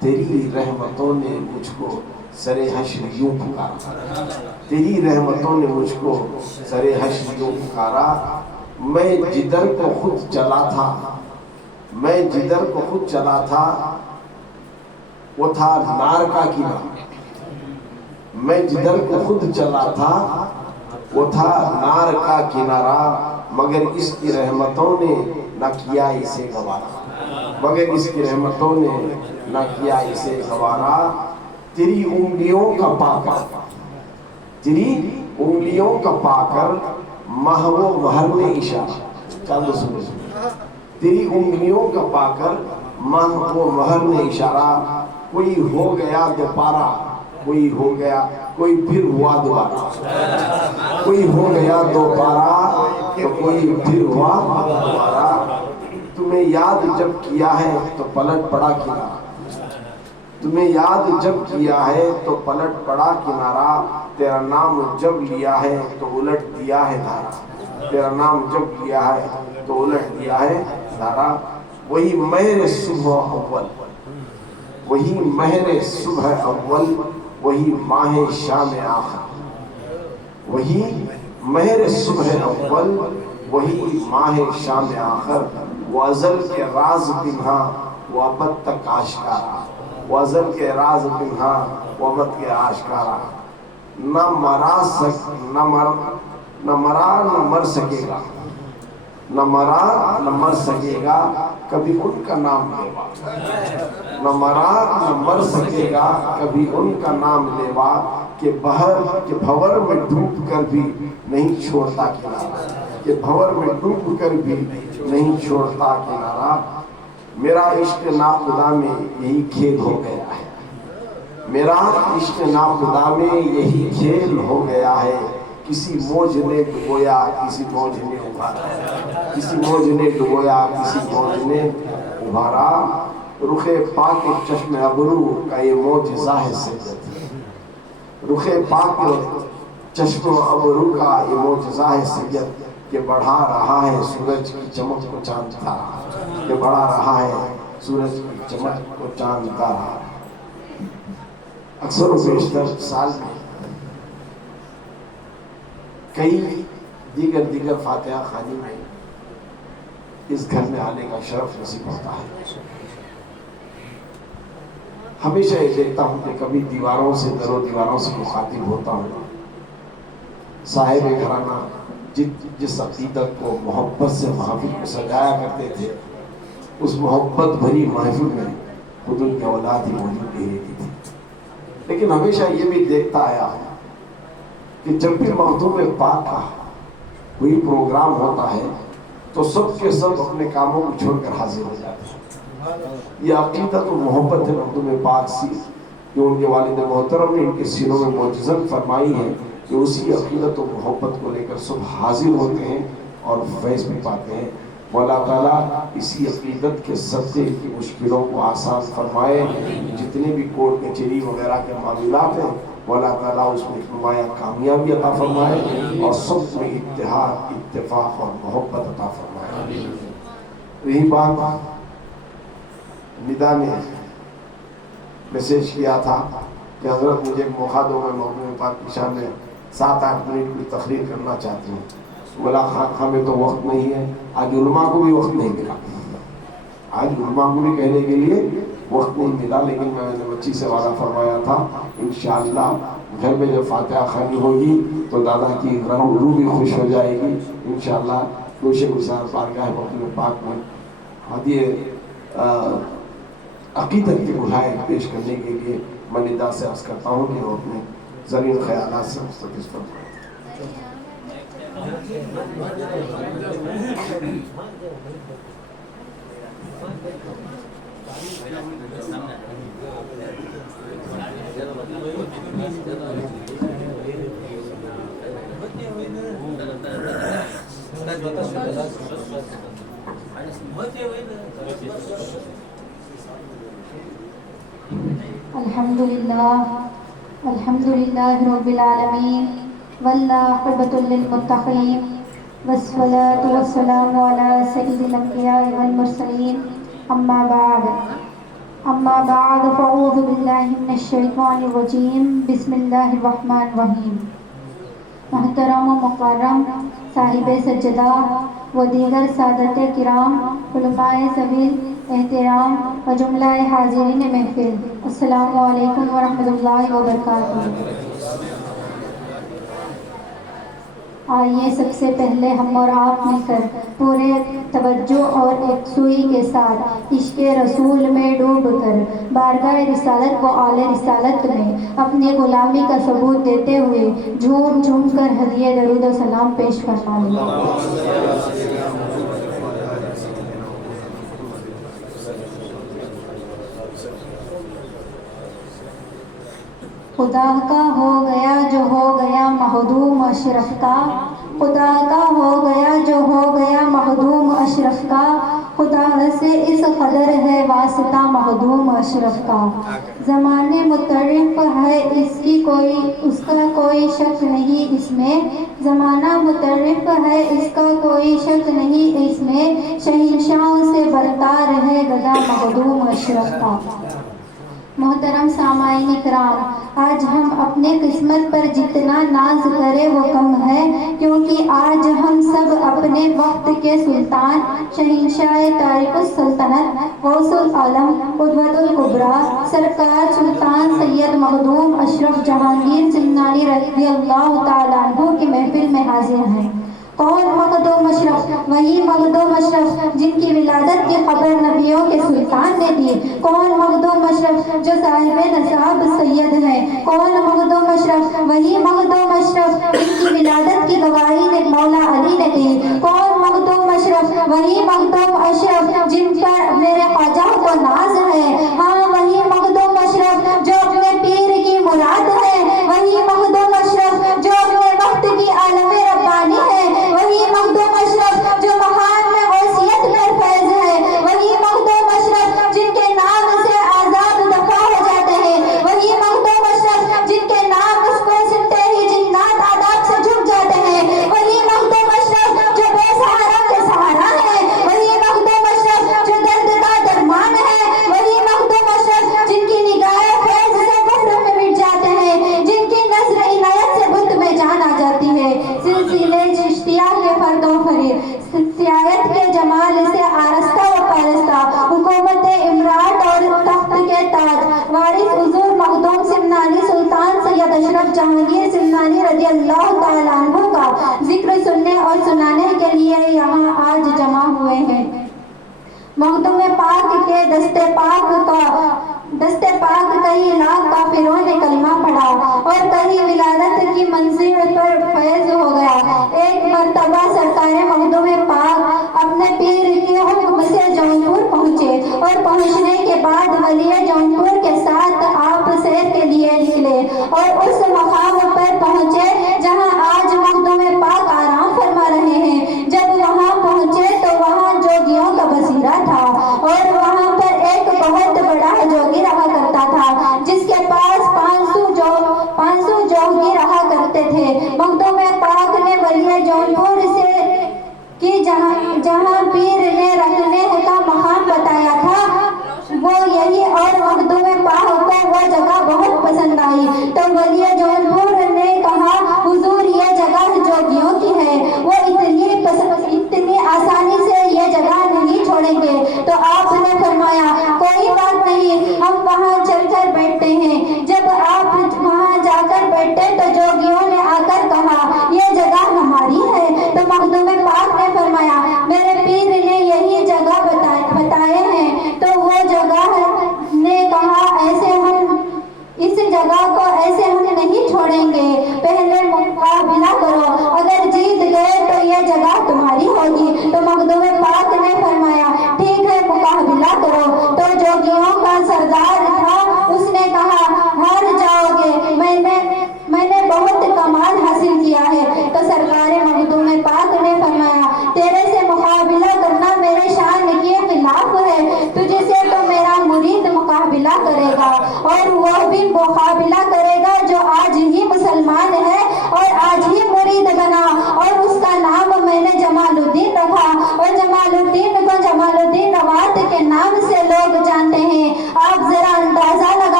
تیری رحمتوں نے مجھ کو سر حشر یوں پکارا. تیری رحمتوں نے مجھ کو سر حشر یوں پکارا. میں جدھر کو خود چلا تھا، میں جدھر کو خود چلا تھا، وہ تھا نار کا کنارہ. میں جدھر کو خود چلا تھا وہ تھا نار کا کنارہ، مگر اس کی رحمتوں نے نہ کیا اسے گوارا. مگر اس کی رحمتوں نے نہ کیا اسے گوارا. تیری انگلیوں کا پا کر، تیری انگلیوں کا پا کر ماہ و مہر نے اشارہ. چلو سنو سنو. تیری انگلیوں کا پا کر ماہ و مہر نے اشارہ. کوئی ہو گیا دوبارہ، کوئی ہو گیا، کوئی پھر ہوا دوبارہ. کوئی ہو گیا دوبارہ تو کوئی پھر ہوا دوبارہ. تمہیں یاد جب کیا ہے تو پلٹ پڑا کنارہ. تمہیں یاد جب کیا ہے تو پلٹ پڑا کنارہ. تیرا نام جب لیا ہے تو الٹ دیا ہے دھارا. تیرا نام جب لیا ہے تو الٹ دیا ہے دھارا. وہی مہر صبح اول، وہی مہر صبح اول، وہی ماہ شام آخر. وہی مہر صبح اول، وہی ماہ شام آخر. وہ ازل کے راز بنہا وہ ابد تک آشکارا. وہ ازل کے راز بنہا وہ ابد کے آشکارا. نہ مرا نہ مر سکے گا، نہ مرا نہ مر سکے گا کبھی ان کا نام لیوا. نہ مرا نہ مر سکے گا کبھی ان کا نام لیوا. کہ بھور میں ڈوب کر بھی نہیں چھوڑتا کنارہ. کہ بھور میں ڈوب کر بھی نہیں چھوڑتا کنارہ. میرا عشق ناخدا میں یہی کھیل ہو گیا ہے. میرا عشق ناخدا میں یہی کھیل ہو گیا ہے. کسی موج نے ڈبویا کسی موج نے ابھارا. کسی موج نے ڈبویا کسی موج نے ابھارا. رخ پاک چشم ابرو کا یہ معجزہ ہے سجدت. رخ پاک چشم ابرو کا یہ معجزہ ہے سجدت. کہ بڑھا رہا ہے سورج کی چمک کو چاند تارا. کہ بڑھا رہا ہے سورج کی چمک کو چاند تارا. اکثر و بیشتر سال میں کئی دیگر فاتحہ خوانی میں اس گھر میں آنے کا شرف نصیب ہوتا ہے. ہمیشہ یہ دیکھتا ہوں کہ کبھی دیواروں سے در و دیواروں سے مخاطب ہوتا ہوں. صاحب گھرانہ جس عقیدت کو محبت سے محفل کو سجایا کرتے تھے، اس محبت بھری محفل میں خود ان کی اولاد ہی موجود نہیں رہتی تھی. لیکن ہمیشہ یہ بھی دیکھتا آیا کہ جب بھی مخدوم پاک کا کوئی پروگرام ہوتا ہے تو سب کے سب اپنے کاموں کو چھوڑ کر حاضر ہو جاتے ہیں. یہ عقیدت و محبت ہے مخدوم پاک سی جو ان کے والد محترم نے ان کے سینوں میں معجزت فرمائی ہے کہ اسی عقیدت و محبت کو لے کر سب حاضر ہوتے ہیں اور فیض بھی پاتے ہیں. مولا تعالیٰ اسی عقیدت کے صدقے کی مشکلوں کو آسان فرمائے. جتنے بھی کورٹ کچہری وغیرہ کے معاملات ہیں مولا تعالیٰ اس میں نمایاں کامیابی عطا فرمائے اور سب میں اتحاد اتفاق اور محبت عطا فرمائے. یہی بات ندا نے میسیج کیا تھا کہ کہ حضرت مجھے ایک موقع دو، میں موقع پاک کی شان میں 7-8 منٹ کی تقریر کرنا چاہتی ہوں. بولا خان میں تو وقت نہیں ہے. آج علماء کو بھی وقت نہیں ملا، آج علماء کو بھی کہنے کے لیے وقت نہیں ملا، لیکن میں نے بچی سے وعدہ فرمایا تھا انشاءاللہ گھر میں جب فاتحہ خوانی ہوگی تو دادا کی روح بھی خوش ہو جائے گی انشاءاللہ. گوش گزار بارگاہ محمد پاک میں ہدیہ عقیدت کے بلائے پیش کرنے کے لیے میں ندا سے عرض کرتا ہوں کہ وہ اپنے زمین خیالات سے مستفیض فرمائیں. الحمدللہ رب العالمین والعاقبۃ للمتقین والصلاة والسلام علی سید الانبیاء والمرسلین. اما بعد فاعوذ باللہ من الشیطان الرجیم. بسم اللہ الرحمن الرحیم. محترم و مکرم صاحب سجدہ و دیگر سادت کرام، علماء سبیل احترام و جملہ حاضرین محفل، السلام علیکم ورحمۃ اللہ وبرکاتہ. آئیے سب سے پہلے ہم اور آپ مل کر پورے توجہ اور یکسوئی کے ساتھ عشق رسول میں ڈوب کر بارگاہ رسالت و آل رسالت میں اپنی غلامی کا ثبوت دیتے ہوئے جھوم جھوم کر ہدیہ درود و سلام پیش فرما لیں. خدا کا ہو گیا جو ہو گیا مخدوم اشرف کا، خدا کا ہو گیا جو ہو گیا مخدوم اشرف کا، خدا سے اس قدر ہے واسطہ مخدوم اشرف کا. زمانے متعارف ہے اس کا کوئی شک نہیں اس میں، زمانہ متعارف ہے اس کا کوئی شک نہیں اس میں، شہنشاہوں سے برتر ہے گدا مخدوم اشرف کا. محترم سامعین کرام، آج ہم اپنے قسمت پر جتنا ناز کرے وہ کم ہے، کیونکہ آج ہم سب اپنے وقت کے سلطان، شہنشاہ تاریخ السلطنت، غوث العالم، قدوۃ الکبریٰ، سرکار سلطان سید مخدوم اشرف جہانگیر سمنانی رضی اللہ تعالیٰ عنہ کی محفل میں حاضر ہیں. کون مخدوم اشرف؟ وہی مخدوم اشرف جن کی ولادت کی خبر نبیوں کے سلطان نے دی. کون مخدوم اشرف جو صاحب نصاب سید ہیں؟ کون مخدوم اشرف؟ وہی مخدوم اشرف جن کی ولادت کی گواہی نے مولا علی نے دی. کون مخدوم اشرف؟ وہی مخدوم اشرف جن پر میرے خواجہ کو ناز ہے. ہاں وہی مخدوم اشرف جو اپنے پیر کی مراد ہے. وہی مخدوم اشرف جو اپنے وقت کی عالم ربانی ہے. وہی مخدوم اشرف جو مقام میں غوثیت میں فیض ہے. وہی مخدوم اشرف جن کے نام سے آزاد دفاع ہو جاتے ہیں. وہی مخدوم اشرف جن کے نام اس کو سنتے ہی جنات آداب سے جھک جاتے ہیں. وہی مخدوم اشرف جو بے سہارا کے سہارا ہے. وہی مخدوم اشرف جو درد کا درمان ہے. وہی مخدوم اشرف جن کی نگاہ فیض سے کفر میں مٹ جاتے ہیں، جن کی نظر عنایت سے بت میں جان آ جاتی ہے. سلسلے چشتیہ کے فرد و فرید، سیاحت کے جمال سے آرستہ و پارستہ، حکومت امراٹ اور تخت کے تاج، وارث حضور مخدوم سمنانی سلطان سید اشرف جہانگیر سمنانی رضی اللہ تعالیٰ عنہ کا ذکر سننے اور سنانے کے لیے یہاں آج جمع ہوئے ہیں. مخدوم پاک کے دستے پاک کئی لاکھ کافروں نے کلمہ پڑھا اور کئی ولادت کی منزل پر فیض ہو گیا. ایک مرتبہ سرکار مخدوم پاک اپنے پیر کے حکم سے جونپور پہنچے اور پہنچنے کے بعد ولی جونپور کے ساتھ آپ سیر کے لیے نکلے اور اس مقام پر پہنچے جہاں آج مخدوم پاک آرام فرما رہے ہیں. جب وہاں پہنچے تو وہاں جوگیوں کا بصیرہ تھا اور وہاں پر ایک بہت بڑا جوگی رہا کرتا تھا جس کے پاس 500 جوگی رہا کرتے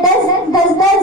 10-10,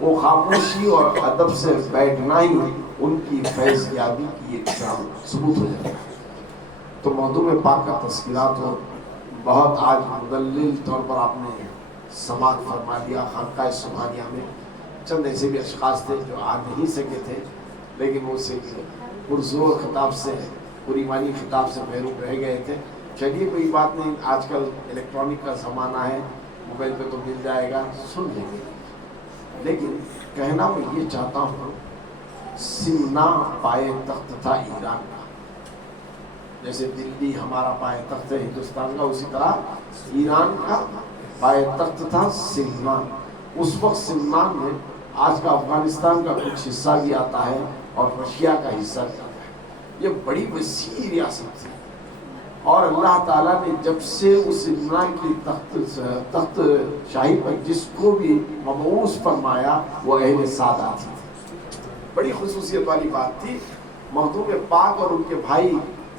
وہ خاموشی اور ادب سے بیٹھنا ہی ان کی فیض یابی کی ایک ثبوت ہو جاتا ہے۔ تو موضوع پاک کا تذکرات ہو، بہت آج مدلل طور پر آپ نے سماعت فرما لیا۔ خانقاہ سبحانیہ میں چند ایسے بھی اشخاص تھے جو آ نہیں سکے تھے، لیکن وہ سے پرزور خطاب سے، پریمانی خطاب سے محروم رہ گئے تھے۔ چلیے کوئی بات نہیں، آج کل الیکٹرانک کا زمانہ ہے، موبائل پہ تو مل جائے گا، سن لیں گے۔ لیکن کہنا میں یہ چاہتا ہوں، سمنا پائے تخت تھا ایران کا، جیسے دلی ہمارا پائے تخت ہے ہندوستان کا، اسی طرح ایران کا پائے تخت تھا سمنان۔ اس وقت سمنان میں آج کا افغانستان کا کچھ حصہ بھی آتا ہے اور رشیا کا حصہ بھی آتا ہے۔ یہ بڑی وسیع ریاست تھی، اور اللہ تعالیٰ نے جب سے اس سمنان کی تخت شاہی پر جس کو بھی مبعوث فرمایا وہ اہل سادات تھی۔ بڑی خصوصیت والی بات تھی۔ مخدوم پاک اور ان کے بھائی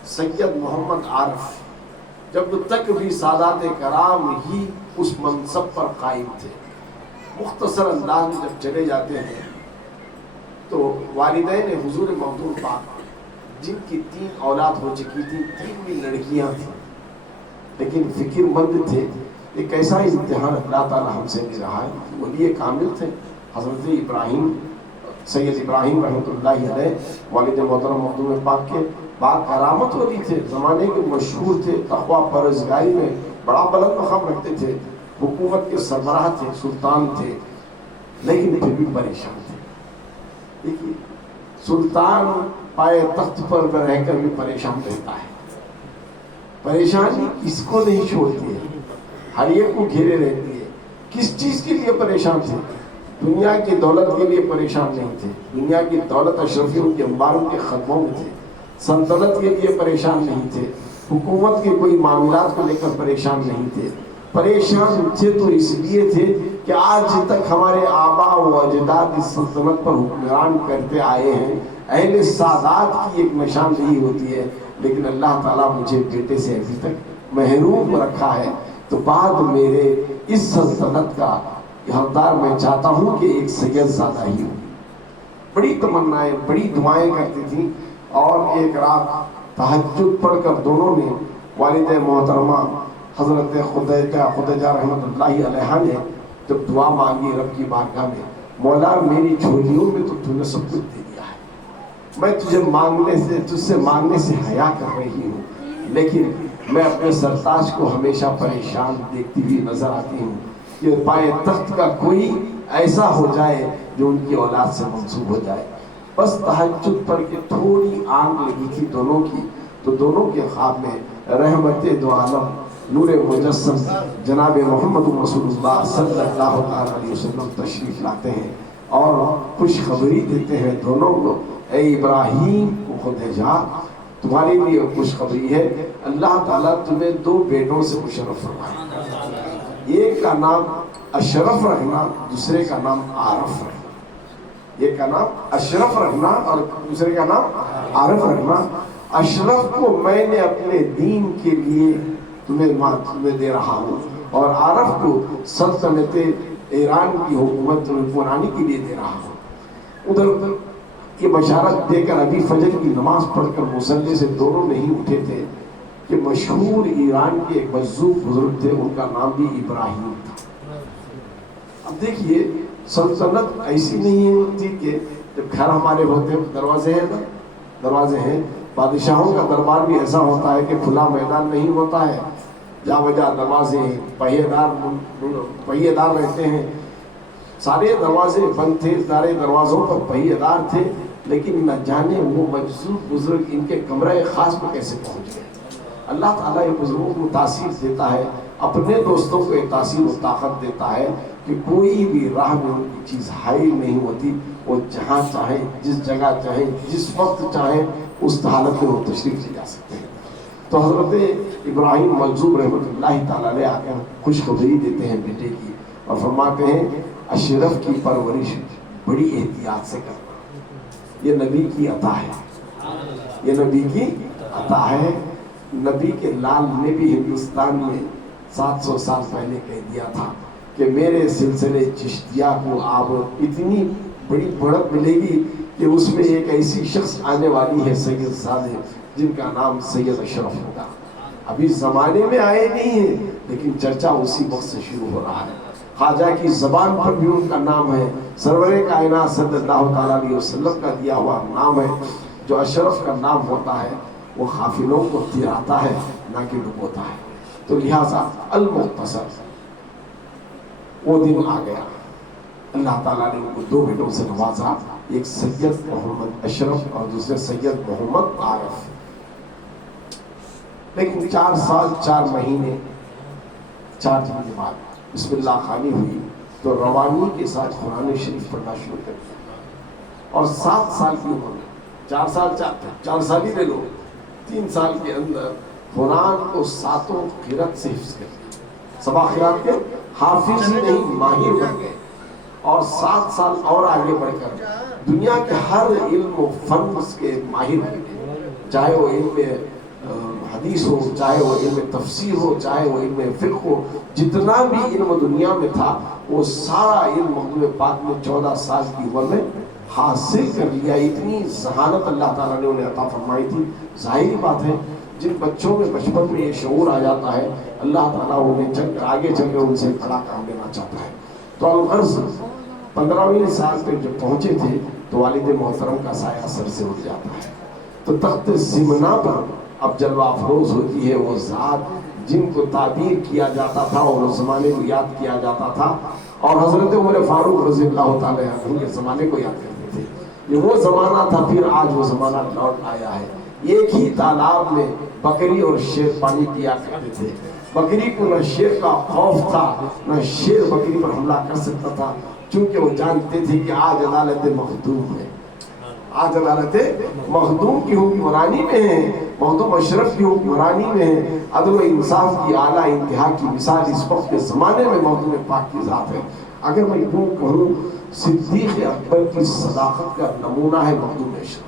سید محمد عارف جب تک بھی سادات کرام ہی اس منصب پر قائم تھے، مختصر انداز میں جب چلے جاتے ہیں تو والدین حضور مخدوم پاک جن کی 3 اولاد ہو چکی تھی، 3 بھی لڑکیاں تھیں، لیکن فکر مند تھے۔ ایک ایسا امتحان اللہ تعالیٰ ہم سے لے رہا ہے۔ ولی کامل تھے حضرت ابراہیم، سید ابراہیم رحمۃ اللہ علیہ، والد محترم مخدوم پاک کے با کرامت ولی تھے، زمانے کے مشہور تھے، تقویٰ پرہیزگاری میں بڑا بلند مقام رکھتے تھے، حکومت کے سربراہ تھے، سلطان تھے، لیکن پھر بھی پریشان تھے۔ دیکھیے سلطان پائے تخت پر رہ کر بھی پریشان رہتا ہے، پریشانی کس کو نہیں چھوڑتی ہے، ہر ایک کو گھیرے رہتی ہے۔ کس چیز کے لیے پریشان تھے؟ دنیا کی دولت کے لیے پریشان نہیں تھے، دنیا کی دولت اشرفیوں کے انباروں کے خدموں میں تھے، سلطنت کے لیے پریشان نہیں تھے، حکومت کے کوئی معاملات کو لے کر پریشان نہیں تھے۔ پریشان تھے تو اس لیے تھے کہ آج تک ہمارے آبا و اجداد اس سلطنت پر حکمران کرتے آئے ہیں، اہل سادات کی ایک نشاندہی ہوتی ہے، لیکن اللہ تعالیٰ مجھے بیٹے سے ابھی تک محروم رکھا ہے، تو بعد میرے اس سلطنت کا حقدار میں چاہتا ہوں کہ ایک سید زادہ ہی ہوں۔ بڑی تمنائیں، بڑی دعائیں کرتی تھیں، اور ایک رات تہجد پڑھ کر دونوں نے والد محترمہ حضرت خدیجہ رحمۃ اللہ علیہ نے جب دعا مانگی رب کی بارگاہ میں، مولا میری جھولیوں میں تو نے سب کچھ دے دیا ہے، میں تجھ سے مانگنے سے حیا کر رہی ہوں، لیکن میں اپنے سرتاج کو ہمیشہ پریشان دیکھتی ہوئی نظر آتی ہوں کہ پائے تخت کا کوئی ایسا ہو جائے جو ان کی اولاد سے منسوب ہو جائے۔ بس تہجد پڑھ کے تھوڑی آنکھ لگی تھی دونوں کی، تو دونوں کے خواب میں رحمت دو عالم نور مجسم جناب محمد رسول اللہ صلی اللہ علیہ وسلم تشریف لاتے ہیں اور خوشخبری دیتے ہیں دونوں کو، اے ابراہیم و خدیجہ تمہارے لیے خوشخبری ہے، اللہ تعالیٰ تمہیں 2 بیٹوں سے مشرف فرمائے، ایک کا نام اشرف رکھنا، دوسرے کا نام عارف رکھنا۔ ایک کا نام اشرف رکھنا اور دوسرے کا نام عارف رکھنا۔ اشرف کو میں نے اپنے دین کے لیے تمہیں دے رہا ہوں، اور عارف کو سلطنت ایران کی حکومت حکمرانی کے لیے دے رہا ہوں۔ ادھر یہ بشارت دے کر ابھی فجر کی نماز پڑھ کر مصلی سے دونوں نہیں اٹھے تھے کہ مشہور ایران کے ایک مجذوب بزرگ تھے، ان کا نام بھی ابراہیم تھا۔ اب دیکھیے سلطنت ایسی نہیں ہوتی کہ جب گھر ہمارے ہوتے ہیں دروازے ہیں نا، دروازے ہیں، بادشاہوں کا دربار بھی ایسا ہوتا ہے کہ کھلا میدان نہیں ہوتا ہے، جا بجا دروازے پہیے دار رہتے ہیں، سارے دروازے بند تھے، سارے دروازوں پر پہیے دار تھے، لیکن نہ جانے وہ مجذوب بزرگ ان کے کمرے خاص میں کیسے پہنچ گئے۔ اللہ تعالیٰ یہ بزرگوں کو تاثیر دیتا ہے، اپنے دوستوں کو ایک تاثیر و طاقت دیتا ہے کہ کوئی بھی راہ میں ان کی چیز حائل نہیں ہوتی، وہ جہاں چاہیں، جس جگہ چاہیں، جس وقت چاہیں، اس حالت میں وہ تشریف لے جا سکتے ہیں۔ تو حضرت ابراہیم مجذوب رحمۃ اللہ تعالیٰ علیہ آ کر خوشخبری دیتے ہیں بیٹے کی، اور فرماتے ہیں اشرف کی پرورش بڑی احتیاط سے کرنا، یہ نبی کی عطا ہے، یہ نبی کی عطا ہے۔ نبی کے لال نے بھی ہندوستان میں 700 سال پہلے کہہ دیا تھا کہ میرے سلسلے چشتیہ کو آپ اتنی بڑی بڑھت ملے گی کہ اس میں ایک ایسی شخص آنے والی ہے سید زادے جن کا نام سید اشرف ہوگا. ابھی زمانے میں آئے نہیں ہیں لیکن چرچا اسی وقت سے شروع ہو رہا ہے. خواجہ کی زبان پر بھی ان کا نام ہے, سرور کائنات صلی اللہ تعالیٰ علیہ وسلم کا دیا ہوا نام ہے. جو اشرف کا نام ہوتا ہے وہ قافلوں کو تیراتا ہے نہ کہ ڈبوتا ہے. تو لہٰذا المختصر وہ دن آ گیا. اللہ تعالیٰ نے ان کو 2 بیٹوں سے نوازا, ایک سید محمد اشرف اور دوسرے سید محمد عارف. لیکن 4 سال 4 مہینے 4 دن کے بعد بسم اللہ خوانی ہوئی تو روانی کے ساتھ قرآن شریف پڑھنا شروع کر دیا. اور 7 سال کی عمر میں 4 سال ہی لے لو, 3 سال کے اندر قرآن کو 7 قرات سے حفظ کر دیا. 7 قرات کے حافظ ہی نہیں ماہر بن گئے. اور 7 سال اور آگے بڑھ کر دنیا کے ہر علم و فن کے ماہر بن گئے, چاہے وہ علم حدیث ہو, چاہے وہ علم تفسیر ہو, چاہے وہ علم فقہ ہو. جتنا بھی علم دنیا میں تھا وہ سارا علم مخدوم پاک نے 14 سال کی عمر میں حاصل کر لیا. اتنی ذہانت اللہ تعالیٰ نے انہیں عطا فرمائی تھی. ظاہری بات ہے جن بچوں میں بچپن میں یہ شعور آ جاتا ہے اللہ تعالیٰ انہیں آگے چل کے ان سے بڑا کام لینا چاہتا ہے. تو الغرض 15ویں سال پہ جب پہنچے تھے تو والد محترم کا سایہ سر سے اٹھ جاتا ہے. تو تخت زمنا پر اب جلوہ افروز ہوتی ہے وہ ذات جن کو تعبیر کیا جاتا تھا اور اس زمانے کو یاد کیا جاتا تھا. اور حضرت عمر فاروق رضی اللہ تعالیٰ عنہ کے زمانے کو یاد کرتے تھے. یہ وہ زمانہ تھا, پھر آج وہ زمانہ لوٹ آیا ہے. ایک ہی تالاب میں بکری اور شیر پانی پیا کرتے تھے. بکری کو نہ شیر کا خوف تھا نہ شیر بکری پر حملہ کر سکتا تھا, چونکہ وہ جانتے تھے کہ آج عدالت مخدوم ہے. آج عدالت مخدوم کی حکمرانی میں ہے, مخدوم اشرف کی حکمرانی میں ہے. عدل و انصاف کی اعلیٰ انتہا کی مثال اس وقت کے زمانے میں مخدوم پاک کی ذات ہے. اگر میں یوں کہوں صدیق اکبر کی صداقت کا نمونہ ہے مخدوم اشرف.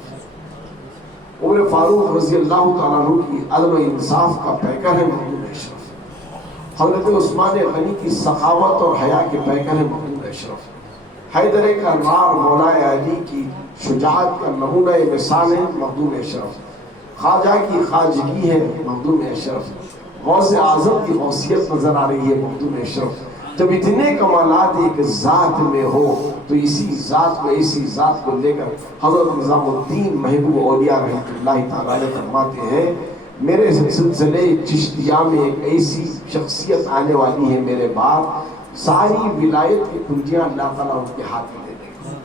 عمر فاروق رضی اللہ تعالیٰ عنہ کی عدل و انصاف کا پیکر ہے مخدوم اشرف. حضرت عثمان غنی کی سخاوت اور حیا کے پیکر ہے مخدوم اشرف. حیدر کرار مولا علی کی شجاعت کا نمونہ مثال ہے مخدوم اشرف. خواجہ کی خواجگی ہے مخدوم اشرف. غوث اعظم کی غوثیت نظر آ رہی ہے مخدوم اشرف. جب اتنے کمالات ایک ذات میں ہو تو اسی ذات کو ایسی ذات کو لے کر حضرت نظام الدین محبوب اولیاء رحمۃ اللہ تعالیٰ علیہ فرماتے ہیں میرے سلسلے چشتیہ میں ایک ایسی شخصیت آنے والی ہے میرے بعد, ساری ولایت کی کنجیاں اللہ تعالیٰ ان کے ہاتھ میں دے دے گا.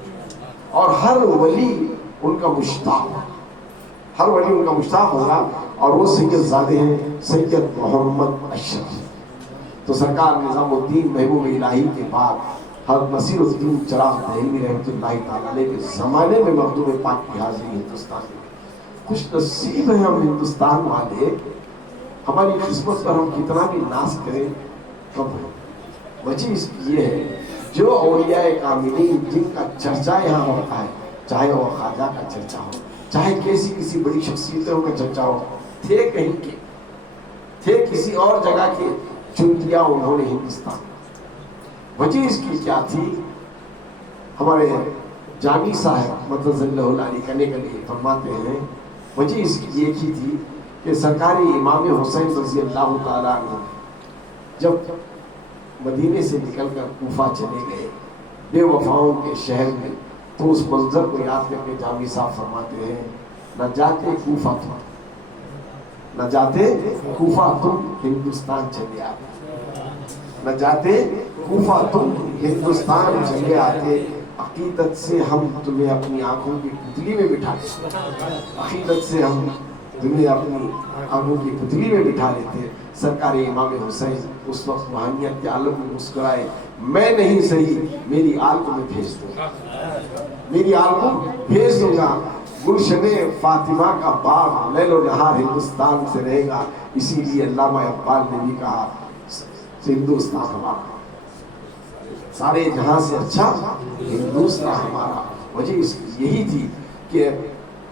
اور ہر ولی ان کا مشتاق, ہر ولی ان کا مشتاق ہوگا. اور وہ سید زادے ہیں سید محمد اشرف. تو سرکار نظام الدین محبوب الہی کے بعد حضرت نصیر الدین چراغ دہلوی رحمۃ اللہ تعالیٰ علیہ کے زمانے میں مخدوم پاک کی حاضری ہندوستان میں. خوش نصیب ہیں ہم ہندوستان والے, ہماری قسمت پر ہم کتنا بھی ناز کریں کم ہے. وجہ اس کی یہ ہے جو اولیاء کاملین جن کا چرچا یہاں ہوتا ہے, چاہے وہ خواجہ کا چرچا ہو, چاہے کسی بڑی شخصیتوں کا چرچا ہو, تھے کہیں کے, تھے کسی اور جگہ کے, چن لیا انہوں نے ہندوستان. وجہ اس کی کیا تھی؟ ہمارے جامی صاحب مدد اللہ علیہ کرنے کے لیے فرماتے ہیں وجہ اس کی ایک ہی تھی کہ سرکاری امام حسین رضی اللہ تعالیٰ عنہ جب مدینے سے نکل کر کوفہ چلے گئے بے وفاؤں کے شہر میں, تو اس منظر کو یاد کر کے جامی صاحب فرماتے ہیں نہ جاتے کوفہ تم, نہ جاتے کوفہ تم ہندوستان چلے آتے, نہ جاتے کوفہ تم ہندوستان چلے آتے. عقیدت سے ہم تمہیں اپنی آنکھوں کی پتلی میں بٹھاتے, عقیدت سے ہم تمہیں اپنی آنکھوں کی پتلی میں بٹھا لیتے. سرکار امام حسین اس وقت روحانیت کے عالم میں مسکرائے, میں نہیں صحیح میری آل کو میں بھیج دوں گا, میری آل کو بھیج دوں گا. گلشن فاطمہ کا باغ لیل و نہار ہندوستان سے رہے گا. اسی لیے علامہ اقبال نے بھی کہا ہندوستان ہمارا, سارے جہاں سے اچھا ہندوستان ہمارا. وجہ اس یہی تھی کہ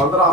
15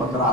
15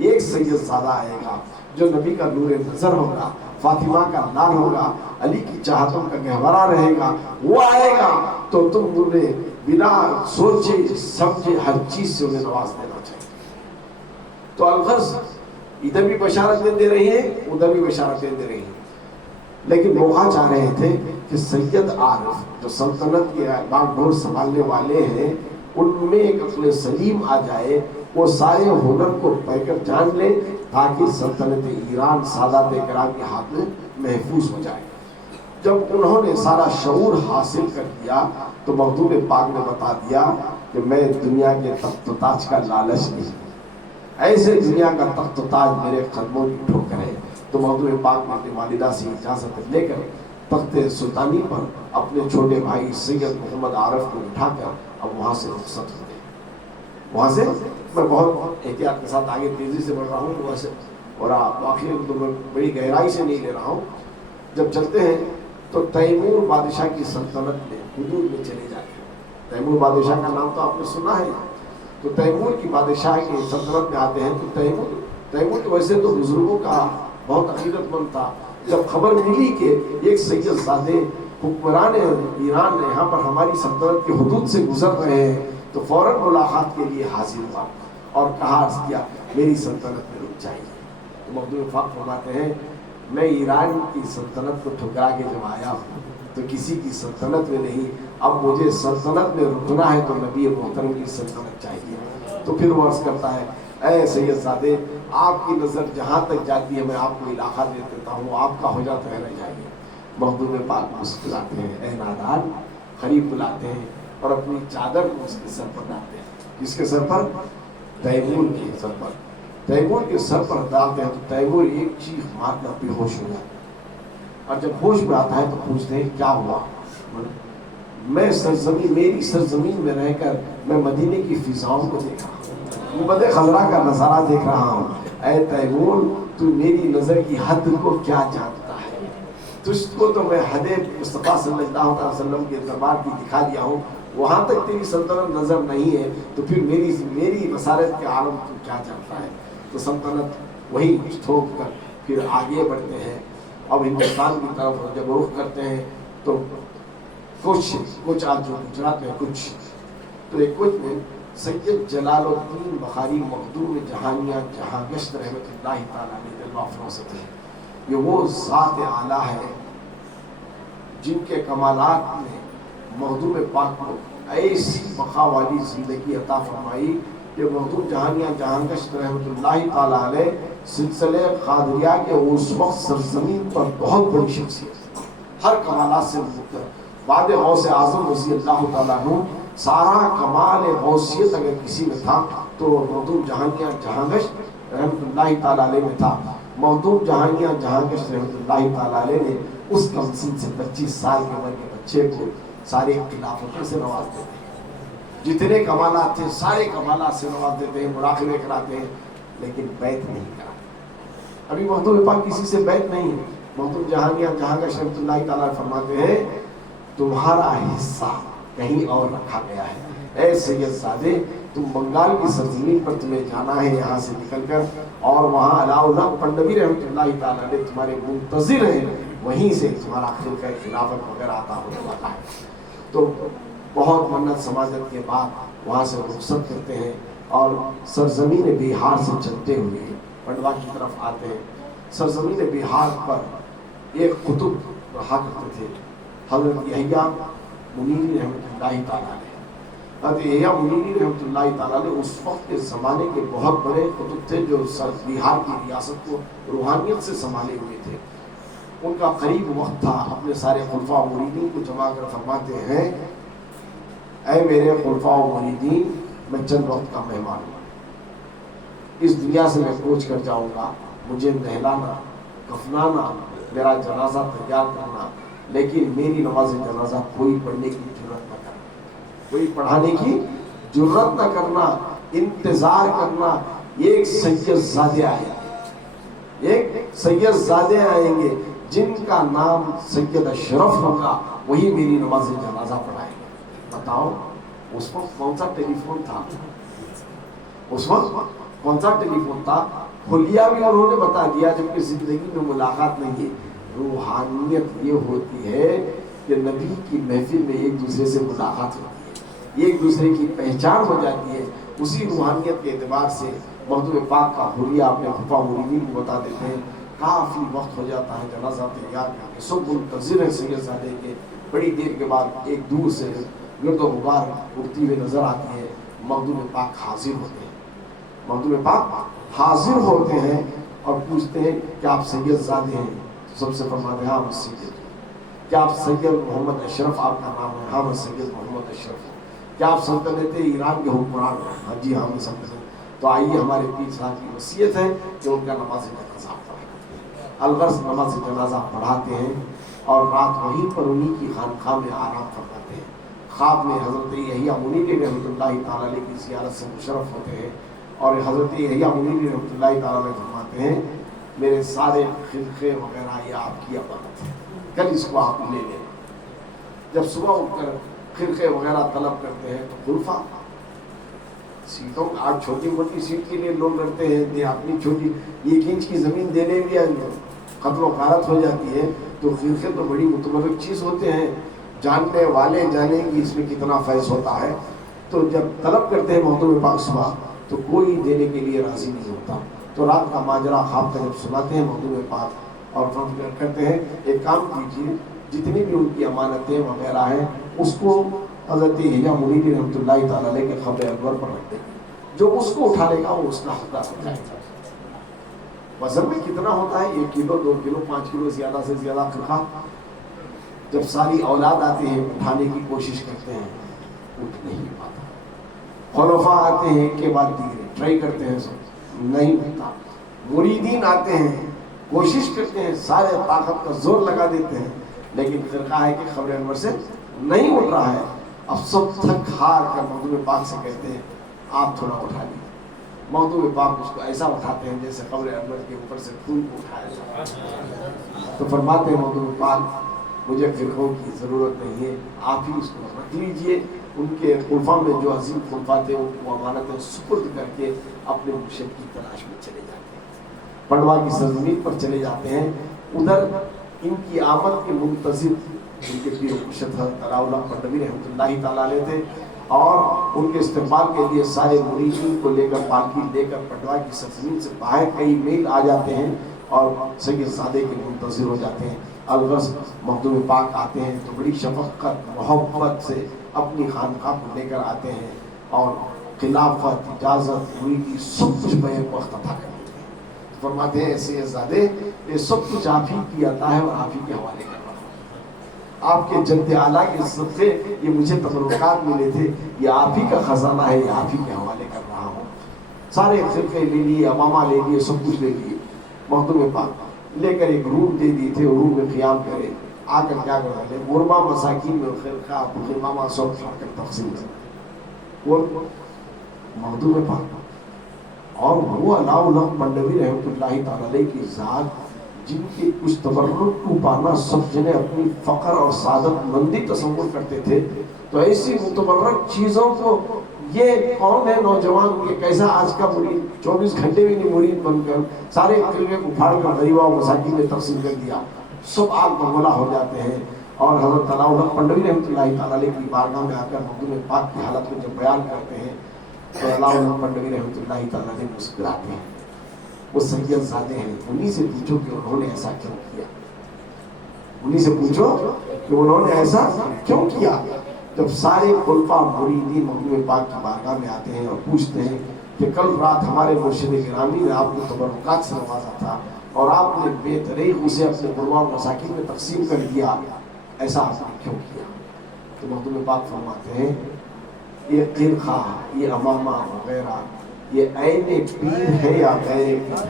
ایک سید زادہ آئے گا جو نبی کا نور نظر ہوگا، فاطمہ کا لال ہوگا، علی کی چاہتوں کا گہورا رہے گا، وہ آئے گا تو تم انہیں بنا سوچے سمجھے ہر چیز سے انہیں نواز دینا چاہیے۔ تو الغرض ادھر بھی بشارتیں دے رہی ہیں، ادھر بھی بشارتیں دے رہی ہیں، لیکن موقع چاہ رہے تھے کہ سید عارف جو سلطنت کے باغ ڈور سنبھالنے والے ہیں ان میں ایک عقل سلیم آ جائے، وہ سارے ہنر کو پڑھ کر جان لے تاکہ سلطنت ایران سادات کرام کے ہاتھ میں محفوظ ہو جائے۔ جب انہوں نے سارا شعور حاصل کر دیا تو مخدوم پاک نے بتا دیا کہ میں دنیا کے تخت و تاج کا لالچ نہیں، ایسے دنیا کا تخت و تاج میرے قدموں کی ٹھوکر ہے۔ تو مخدوم پاک نے اپنی والدہ سے اجازت لے کر تخت سلطانی پر اپنے چھوٹے بھائی سید محمد عارف کو اٹھا کر اب وہاں سے رخصت ہو گئے۔ وہاں سے میں بہت احتیاط کے ساتھ آگے تیزی سے بڑھ رہا ہوں ویسے، اور آخر تو میں بڑی گہرائی سے نہیں لے رہا ہوں۔ جب چلتے ہیں تو تیمور بادشاہ کی سلطنت میں حدود میں چلے جاتے ہیں۔ تیمور بادشاہ کا نام تو آپ نے سنا ہے، تو تیمور کی بادشاہ کی سلطنت میں آتے ہیں تو تیمور تو ویسے تو بزرگوں کا بہت عقیدت مند تھا۔ جب خبر ملی کہ ایک سید زادے حکمران ایران نے یہاں پر ہماری سلطنت کی حدود سے گزر رہے ہیں تو فوراً ملاقات کے لیے حاضر ہوا اور کہا عرض کیا میری سلطنت میں رک جائیے۔ تو مخدوم پاک فرماتے ہیں میں ایران کی سلطنت کو ٹھکرا کے جب آیا ہوں تو کسی کی سلطنت میں نہیں، اب مجھے سلطنت میں رکنا ہے تو نبی محترم کی سلطنت چاہیے۔ تو پھر وہ عرض کرتا ہے اے سید زادے آپ کی نظر جہاں تک جاتی ہے میں آپ کو علاقہ دے دیتا ہوں، آپ کا ہو جاتا رہنا چاہیے۔ مخدوم پاک مسکراتے ہیں، اے نادان، قریب بلاتے ہیں اور اپنی چادر کو اس کے سر پر ڈالتے ہیں۔ کس کے سر پر؟ تیمور کے سر پر۔ تیمور کے سر پر ڈالتے ہیں تو تیمور ایک چیخ مار کر بے ہوش ہو جاتا ہے، اور جب ہوش میں آتا ہے تو پوچھتے ہیں کیا ہوا؟ میں میری سرزمین میں رہ کر میں مدینے کی فضاؤں کو دیکھ رہا ہوں، گنبد خضرا کا نظارہ دیکھ رہا ہوں۔ اے تیمور تو میری نظر کی حد کو کیا جانتا ہے؟ تجھ کو تو میں حد مصطفیٰ صلی اللہ علیہ وسلم کے دربار کی دکھا دیا ہوں، وہاں تک تیری سلطنت نظر نہیں ہے تو پھر میری بصارت کے عالم تو کیا جانتا ہے؟ تو سلطنت وہی تھوک کر پھر آگے بڑھتے ہیں۔ اب ہندوستان کی طرف جب رخ کرتے ہیں تو کچھ آج جو گجرات میں کچھ تو ایک کچھ میں سید جلال الدین بخاری مخدوم جہانیہ جہاں گشت رحمت اللہ تعالیٰ علیہ دلوا فروست ہے۔ یہ وہ ذات اعلیٰ ہے جن کے کمالات نے مخدوم پاک کو ایسی بقا والی زندگی عطا فرمائی کہ مخدوم جہانیہ جہاں گشت رحمت اللہ تعالیٰ علیہ سلسلے قادریہ کے اس وقت سرزمین پر بہت بڑی شخصیت، ہر کمالات سے مختلف۔ بعد غوث اعظم رضی اللہ تعالیٰ عنہ سارا کمال غوثیت اگر کسی میں تھا تو مخدوم جہانیہ جہاں گشت رحمت اللہ تعالیٰ علیہ میں تھا۔ مخدوم جہانیہ جہاں گشت رحمت اللہ تعالیٰ علیہ نے اس کم سن سے 25 سال کے عمر کے بچے کو سارے خلافتوں سے نواز دیتے ہیں، جتنے کمالات تھے سارے کمالات سے نواز دیتے ہیں، مراقبے کراتے ہیں، لیکن بیعت نہیں کراتے۔ ابھی مخدوم پاک کسی سے بیعت نہیں ہے۔ مخدوم جہانیہ جہاں گشت رحمت اللہ تعالیٰ فرماتے ہیں تمہارا حصہ کہیں اور رکھا گیا ہے، اے سید زادے تم بنگال کی سرزمین پر تمہیں جانا ہے یہاں سے نکل کر، اور وہاں علاء اللہ پنڈوی رحمۃ اللہ تعالیٰ علیہ تمہارے منتظر ہیں، وہیں سے تمہارا خلقہ خلافت وغیرہ عطا ہونے والا ہے۔ تو بہت منت سماجت کے بعد وہاں سے رخصت کرتے ہیں اور سرزمین بہار سے چلتے ہوئے پنڈوا کی طرف آتے ہیں۔ سرزمین بہار پر ایک قطب رہا کرتے تھے، حضرت یحییٰ منیری رحمۃ اللہ تعالیٰ علیہ۔ حضرت یحییٰ منیری رحمۃ اللہ تعالیٰ علیہ اس وقت کے زمانے کے بہت بڑے قطب تھے جو بہار کی ریاست کو روحانیت سے سنبھالے ہوئے تھے۔ ان کا قریب وقت تھا، اپنے سارے خلفاء و مریدین کو جمع کر فرماتے ہیں اے میرے خلفاء و مریدین میں چند وقت کا مہمان ہوں، اس دنیا سے میں کوچ کر جاؤں گا، مجھے نہلانا کفنانا میرا جنازہ تیار کرنا، لیکن میری نماز جنازہ کوئی پڑھنے کی جرات نہ کرنا، کوئی پڑھانے کی جرات نہ کرنا، انتظار کرنا ایک سید زادے آئیں گے، ایک سید زادے آئیں گے جن کا نام سید اشرف ہوگا، وہی میری نماز جنازہ پڑھائیں گے۔ بتاؤ اس وقت کون سا ٹیلی فون تھا؟ اس وقت کون سا ٹیلی فون تھا؟ حلیہ بھی انہوں نے بتا دیا جبکہ زندگی میں ملاقات نہیں ہے. روحانیت یہ ہوتی ہے کہ نبی کی محفل میں ایک دوسرے سے ملاقات ہوتی ہے, ایک دوسرے کی پہچان ہو جاتی ہے. اسی روحانیت کے اعتبار سے مخدوم پاک کا حلیہ اپنے خفا مریدین کو بتا دیتے ہیں. کافی وقت ہو جاتا ہے, جنازہ تیار کر کے سب منتظر ہیں سید زادے کے. بڑی دیر کے بعد ایک دور سے گرد و غبار اڑتی ہوئی نظر آتی ہے. مخدوم پاک حاضر ہوتے ہیں, مخدوم پاک حاضر ہوتے ہیں اور پوچھتے ہیں کہ آپ سید زادے ہیں؟ سب سے فرماتے ہیں ہاں میں سید. کیا آپ سید محمد اشرف آپ کا نام ہے؟ ہاں میں سید محمد اشرف ہوں. کیا آپ سلطنت ایران کے حکمران ہیں؟ ہاں جی ہاں میں سلطنت. تو آئیے ہمارے پیر صاحب کی وصیت ہے کہ ان کا نماز جنازہ پڑھیں. الغرض نماز جنازہ پڑھاتے ہیں اور رات وہیں پر انہی کی خانقاہ میں آرام فرماتے ہیں. خواب میں حضرت یحییٰ منیری رحمۃ اللہ تعالیٰ علیہ کی زیارت سے مشرف ہوتے ہیں اور حضرت یحییٰ منیری رحمۃ اللہ تعالیٰ علیہ فرماتے ہیں میرے سارے خرقے وغیرہ یہ آپ کی امانت ہے, کل اس کو آپ لے لیں. جب صبح اٹھ کر خرقے وغیرہ طلب کرتے ہیں تو خلفا سیٹوں آج چھوٹی موٹی سیٹ کے لیے لوگ لڑتے ہیں, دے اپنی چھوٹی 1 انچ کی زمین دینے بھی قتل و غارت ہو جاتی ہے. تو خرقے تو بڑی متبرک چیز ہوتے ہیں, جاننے والے جانیں گے اس میں کتنا فیض ہوتا ہے. تو جب طلب کرتے ہیں مخدوم پاک صبح تو کوئی دینے کے لیے راضی نہیں ہوتا. تو رات کا ماجرا خواب کا جب سناتے ہیں مخدوم پاک اور کرتے ہیں ایک کام کیجیے, جتنی بھی ان کی امانتیں وغیرہ ہیں اس کو حضرت یحییٰ منیری رحمۃ اللہ تعالیٰ علیہ کے قبر انور پر رکھ دیں. جو اس کو اٹھا لے گا وہ اس کا حقدار ہو جائے گا. وزن میں کتنا ہوتا ہے 1 کلو 2 کلو 5 کلو زیادہ سے زیادہ خرقہ. جب ساری اولاد آتے ہیں اٹھانے کی کوشش کرتے ہیں, اٹھ نہیں پاتا. خلفاء آتے ہیں کے بعد دیگرے ٹرائی کرتے ہیں, سب نہیں ہوتا. مریدین آتے ہیں کوشش کرتے ہیں, سارے طاقت کا زور لگا دیتے ہیں, لیکن خرقہ ہے کہ قبر انور سے نہیں اٹھ رہا ہے. اب سب تھک ہار کر مخدوم پاک سے کہتے ہیں آپ تھوڑا اٹھا لیجیے. مخدوم پاک اس کو ایسا اٹھاتے ہیں جیسے قبر انور کے اوپر سے پھول کو اٹھایا جائے. تو فرماتے ہیں مخدوم پاک مجھے فرقوں کی ضرورت نہیں ہے, آپ ہی اس کو رکھ لیجیے. ان کے خلفاء میں جو عظیم خلفاء تھے ان کو امانتیں سپرد کر کے اپنے مرشد کی تلاش میں چلے جاتے ہیں. پنڈوا کی سرزمین پر چلے جاتے ہیں. ادھر ان کی آمد کے منتظر ان کے پیر و مرشد حضرت علاء اللہ پنڈوی رحمۃ اللہ تعالیٰ علیہ تھے اور ان کے استقبال کے لیے سارے مریدین کو لے کر پالکی لے کر پنڈوا کی سرزمین سے باہر کئی میل آ جاتے ہیں اور سید زادے کے منتظر ہو جاتے ہیں. الغرض مخدوم پاک آتے ہیں تو بڑی شفقت محبت سے اپنی خانقاہ کو لے کر آتے ہیں اور خلافت اجازت مریدی سب کچھ بیک وقت عطا کر دیتے ہیں. فرماتے ہیں سید زادے یہ سب کچھ آپ ہی کی عطا ہے اور آپ ہی کے حوالے کر رہا ہوں. آپ کے جد اعلیٰ کے صدقے یہ مجھے تبرکات ملے تھے, یہ آپ ہی کا خزانہ ہے, یہ آپ ہی کے حوالے کر رہا ہوں. سارے خرقے لے لیے, امامہ لے لیے, سب کچھ لے لیے. مخدوم پاک لے کر ایک روم دے دیے تھے, روم میں قیام کرے. آ کر کیا کر رہے غربا مساکین میں خرقہ امامہ سب کھا کر تقسیم کر. اور مخدوم پاک اور وہ علاء اللہ پنڈوی رحمۃ اللہ تعالیٰ علیہ کی ذات جن کے کچھ تبرک کو پانا سب جنہیں اپنی فقر اور سعادت مندی تصور کرتے تھے, تو ایسی متبرک چیزوں کو یہ کون ہے نوجوان کہ کیسا آج کا مرید 24 گھنٹے بھی نہیں مرید بن کر سارے خرقے کو پھاڑ کر غریبہ و مساکین میں تقسیم کر دیا. سب آگ بگولا ہو جاتے ہیں اور حضرت علاء اللہ پنڈوی رحمۃ اللہ تعالیٰ علیہ کی بارگاہ میں آ کر مخدوم پاک کی حالت کو جب بیان کرتے ہیں تو علاء اللہ پنڈوی رحمۃ اللہ تعالیٰ علیہ مسکراتے ہیں. وہ سید زادے ہیں, انہی سے پوچھو کہ انہوں نے ایسا کیوں کیا, انہی سے پوچھو کہ انہوں نے ایسا کیوں کیا. جب سارے خلفاء مریدین مخدوم پاک کی بارگاہ میں آتے ہیں اور پوچھتے ہیں کہ کل رات ہمارے مرشد گرامی نے آپ کو تبرکات سے نوازا تھا اور آپ نے بے دریغ اسے اپنے غربا و مساکین میں تقسیم کر دیا, ایسا آپ نے کیوں کیا. تو مخدوم پاک فرماتے ہیں یہ خرقہ, یہ امامہ وغیرہ یہ عین پیر ہے یا غیر پیر؟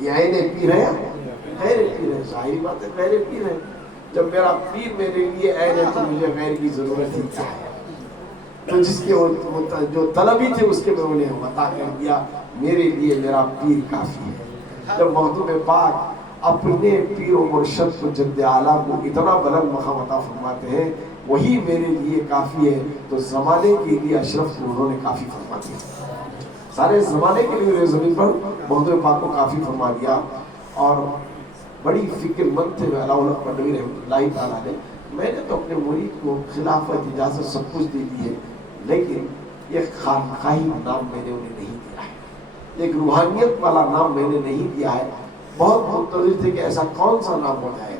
یہ عین پیر ہے یا غیر پیر ہے؟ ظاہری بات ہے غیر پیر ہے. جب میرا پیر میرے لیے عین ہے تو مجھے غیر کی ضرورت ہی کیا ہے. تو جس کے جو طلبی تھے اس کے میں انہیں عطا کر دیا, میرے لیے میرا پیر کافی ہے. جب مخدوم پاک اپنے پیر و مرشد کو جد اعلیٰ کو اتنا بلند مقام عطا فرماتے ہیں وہی میرے لیے کافی ہے, تو زمانے کے لیے اشرف کو انہوں نے کافی فرما دیا. سارے زمانے کے لیے میرے زمین پر محمد پاک کو کافی فرما دیا، اور بڑی فکر مند تھے علامہ پنڈوی رحمۃ اللہ تعالیٰ نے. میں نے تو اپنے مرید کو خلافت اجازت سب کچھ دے دی ہے، لیکن ایک خانقاہی نام میں نے انہیں نہیں دیا ہے، ایک روحانیت والا نام میں نے نہیں دیا ہے. بہت منتظر تھے کہ ایسا کون سا نام ہو جائے.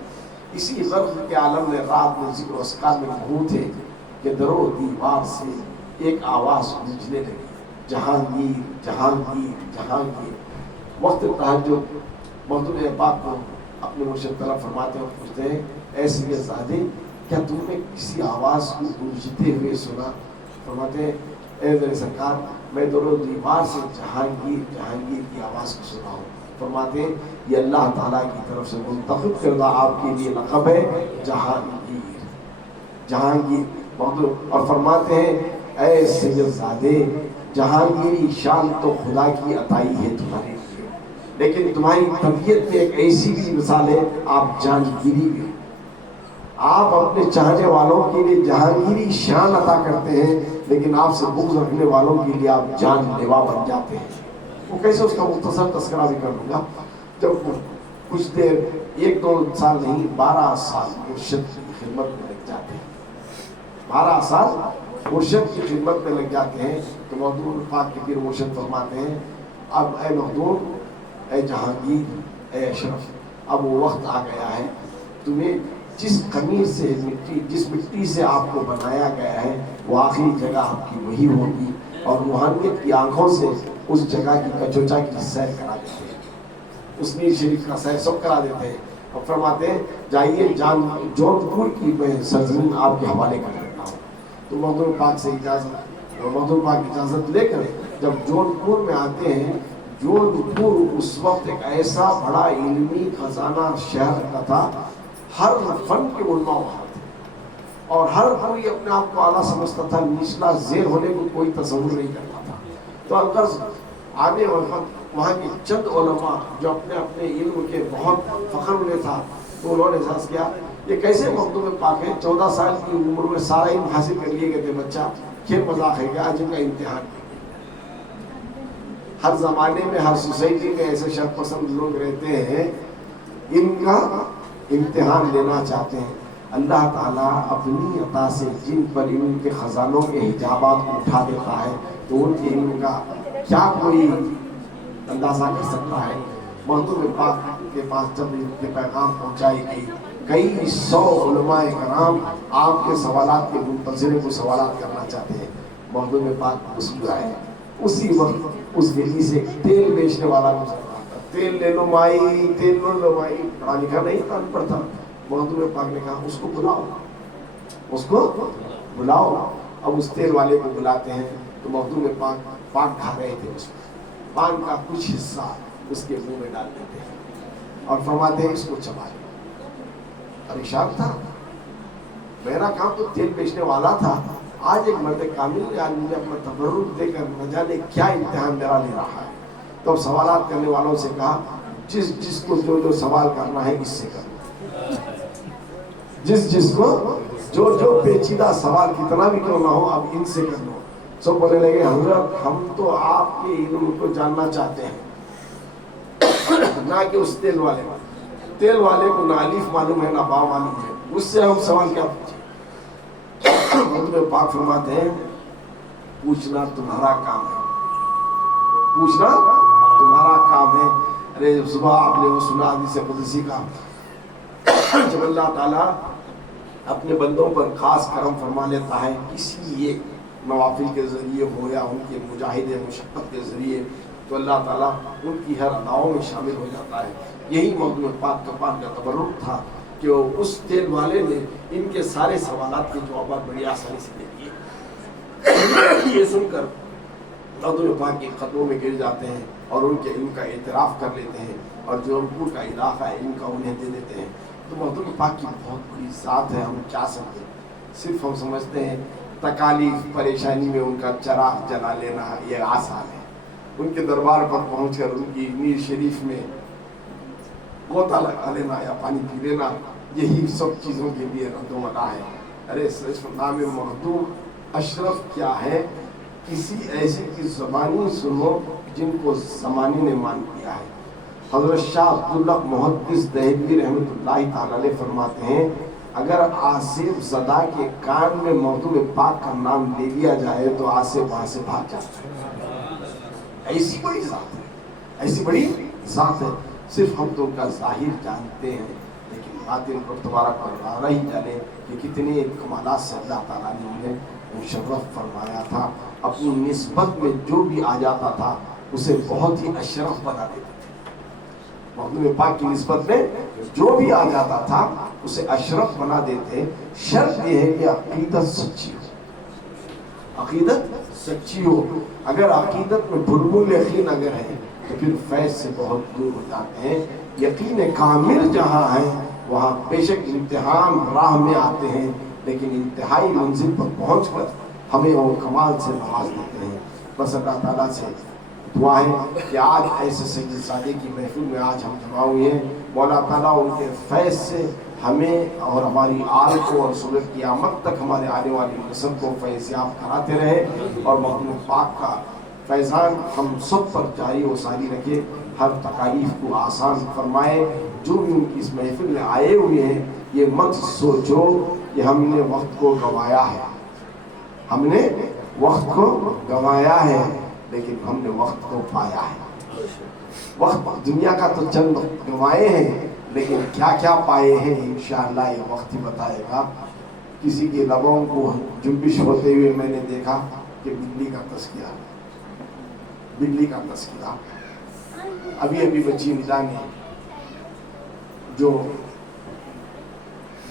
اسی غرض کے عالم میں رات میں ذکر و اذکار میں مبہوت تھے کہ در و دیوار سے ایک آواز گونجنے لگی، جہانگیر جہانگیر جہانگیر. وقت تہجد محمد پاک کو اپنے مرشد طرف فرماتے ہیں اور پوچھتے ہیں، اے سید زادے کیا تم نے کسی آواز کو گونجتے ہوئے سنا؟ فرماتے ہیں، اے میرے سرکار میں در و دیوار سے جہانگیر جہانگیر کی آواز کو سنا ہوں. فرماتے ہیں یہ اللہ تعالیٰ کی طرف سے منتخب کردہ آپ کے لیے لقب ہے جہانگیر جہانگیر. اور فرماتے ہیں اے سید زادے جہانگیری شان تو خدا کی عطائی ہے تمہارے لیے، لیکن تمہاری طبیعت میں ایک ایسی بھی مثال ہے، آپ جہانگیری بھی. آپ اپنے چاہنے والوں کے لیے جہانگیری شان عطا کرتے ہیں، لیکن آپ سے بغض رکھنے والوں کے لیے آپ جان لیوا بن جاتے ہیں. وہ کیسے اس کا مختصر تذکرہ بھی کر دوں گا. جب کچھ دیر 1-2 سال نہیں 12 سال مرشد کی خدمت میں لگ جاتے ہیں، 12 سال مرشد کی خدمت میں لگ جاتے ہیں، تو مخدوم پاک کے پیر مرشد فرماتے ہیں، اب اے مخدوم، اے جہانگیر، اے اشرف، اب وہ وقت آ گیا ہے، تمہیں جس خمیر سے جس مٹی سے آپ کو بنایا گیا ہے وہ آخری جگہ آپ کی وہی ہوگی، اور روحانیت کی آنکھوں سے اس جگہ کی کچوچا کی سیر کرا دیتے ہیں، اس میر شریف کا سیر سب کرا دیتے ہیں. اور فرماتے ہیں جائیے جون پور کی میں سرزمین آپ کے حوالے کر دیتا ہوں. تو محمد پاک سے محمد پاک اجازت لے کر جب جون پور میں آتے ہیں، جون پور اس وقت ایک ایسا بڑا علمی خزانہ شہر کا تھا، ہر فن کے علماء وہاں تھے، اور ہر کوئی اپنے آپ کو اعلیٰ سمجھتا تھا، نچلا زیر ہونے کو کوئی تصور نہیں کرتا تھا. تو الغرض آنے وقت وہاں کے چند علماء جو اپنے اپنے علم کے بہت فخر انہیں تھا، تو انہوں نے احساس کیا یہ کیسے مخدوم پاک ہے، 14 سال کی عمر میں سارا علم حاصل کر لیے گئے تھے، بچہ کھیل مذاق ہے کیا، آج ان کا امتحان. ہر زمانے میں ہر سوسائٹی میں ایسے شرف پسند لوگ رہتے ہیں، ان کا امتحان لینا چاہتے ہیں. اللہ تعالیٰ اپنی عطا سے جن پر علم کے خزانوں کے حجابات کو اٹھا دیتا ہے، تو ان کے علم کا کیا کوئی اندازہ کر سکتا ہے. محمد پاک کے پاس جب ان کے پیغام پہنچائی گئی، کئی 100 علماء کرام آپ کے سوالات کے منتظر کو سوالات کرنا چاہتے ہیں. محمد پاک مسکرائے. اسی وقت اس گلی سے تیل بیچنے والا گزر رہا تھا، تیل لے لو مائی، تیل لو مائی. پڑھا لکھا نہیں تھا، ان پڑھ تھا. محمد پاک نے کہا اس کو بلاؤ، اس کو بلاؤ. اب اس تیل والے کو بلاتے ہیں تو محمد پاک پان کھا رہے تھے، اس پان کا کچھ حصہ اس کے منہ میں ڈال دیتے ہیں اور فرماتے ہیں اس کو چبا لے. پریشان تھا، میرا کام تو تیل بیچنے والا تھا، آج ایک مرد کامل نے آج مجھے اپنا تبرک دے کر نہ جانے کیا امتحان میرا لے رہا ہے. تو اب سوالات کرنے والوں سے کہا جس کو جو سوال کرنا ہے اس سے کرو، جس کو جو پیچیدہ سوال کتنا بھی کیوں نہ ہو اب ان سے کر لو. سب بولنے لگے حضرت ہم تو آپ کے علم کو جاننا چاہتے ہیں، نہ کہ اس تیل والے کو نہ الف معلوم ہے نہ با معلوم ہے، اس سے ہم سوال کیا پوچھیں. محمد پاک فرماتے ہیں پوچھنا تمہارا کام ہے، پوچھنا تمہارا کام ہے. ارے صبح آپ نے وہ سنا حدیث قدسی کا، جب اللہ تعالیٰ اپنے بندوں پر خاص کرم فرما لیتا ہے کسی ایک نوافل کے ذریعے ہو یا ان کے مجاہد مشقت کے ذریعے، تو اللہ تعالیٰ ان کی ہر اداؤں میں شامل ہو جاتا ہے. یہی محمد پاک کا پان کا تبرک تھا کہ اس تیل والے نے ان کے سارے سوالات کے جوابات بڑی آسانی سے دے دیے. یہ سن کر محمد پاک کے قدموں میں گر جاتے ہیں اور ان کے علم کا اعتراف کر لیتے ہیں، اور جو ان کا علاقہ ہے ان کا انہیں دے دیتے ہیں. تو محمد پاک کی بہت بڑی ذات ہے، ہم کیا سمجھیں، صرف ہم سمجھتے ہیں تکالیف پریشانی میں ان کا چراغ جلا لینا یہ آسان ہے. ان کے دربار پر پہنچ کر ان کی میر شریف میں غوطہ لگا لینا یا پانی پی لینا، یہی سب چیزوں کے لیے رد و مداح ہے. ارے صرف نام مخدوم اشرف کیا ہے، کسی ایسے کی زبانی سنو جن کو زمانے نے مان لیا ہے۔ حضرت شاہ عبداللہ محدث دہلوی رحمۃ اللہ تعالی علیہ فرماتے ہیں اگر آصف زدہ کے کان میں موضوع پاک کا نام لے لیا جائے تو آصف وہاں سے بھاگ جاتا ہے۔ ایسی بڑی ذات ہے، ایسی بڑی ذات ہے، صرف ہم تو ان کا ظاہر جانتے ہیں، لیکن باطن کو تمہارا پروارہ ہی جانے کہ کتنے کمالات سے اللہ تعالیٰ نے انہیں مشرف فرمایا تھا۔ اپنی نسبت میں جو بھی آ جاتا تھا اسے بہت ہی اشرف بنا دیتے تھے۔ موضوع پاک کی نسبت میں جو بھی آ جاتا تھا اسے اشرف بنا دیتے۔ شرط یہ ہے کہ عقیدت سچی ہو، عقیدت سچی ہو۔ اگر عقیدت میں بھلبل یقین اگر ہے تو پھر فیض سے بہت دور ہو جاتے ہیں۔ یقین کامل جہاں ہے وہاں بے شک امتحان راہ میں آتے ہیں، لیکن انتہائی منزل پر پہنچ کر ہمیں وہ کمال سے نواز دیتے ہیں۔ بس اللہ تعالیٰ سے دعا ہے کہ آج ایسے سید سادے کی محفل میں آج ہم جمع ہوئے ہیں، مولا تعالیٰ ان کے فیض سے ہمیں اور ہماری آل کو اور صورت قیامت تک ہمارے آنے والی نسل کو فیض یاب کراتے رہے، اور محمد پاک کا فیضان ہم سب پر جاری و ساری رکھے، ہر تکالیف کو آسان فرمائے۔ جو بھی ان کی اس محفل میں آئے ہوئے ہیں یہ مت سوچو کہ ہم نے وقت کو گنوایا ہے، ہم نے وقت کو گنوایا ہے، لیکن ہم نے وقت کو پایا ہے۔ وقت دنیا کا تو چند وقت گنوائے ہیں، لیکن کیا کیا پائے ہیں انشاءاللہ یہ وقت ہی بتائے گا۔ کسی کے لبوں کو جنبش ہوتے ہوئے میں نے دیکھا کہ بلی کا تذکرہ، بلی کا تذکرہ۔ ابھی بچی ندا نے جو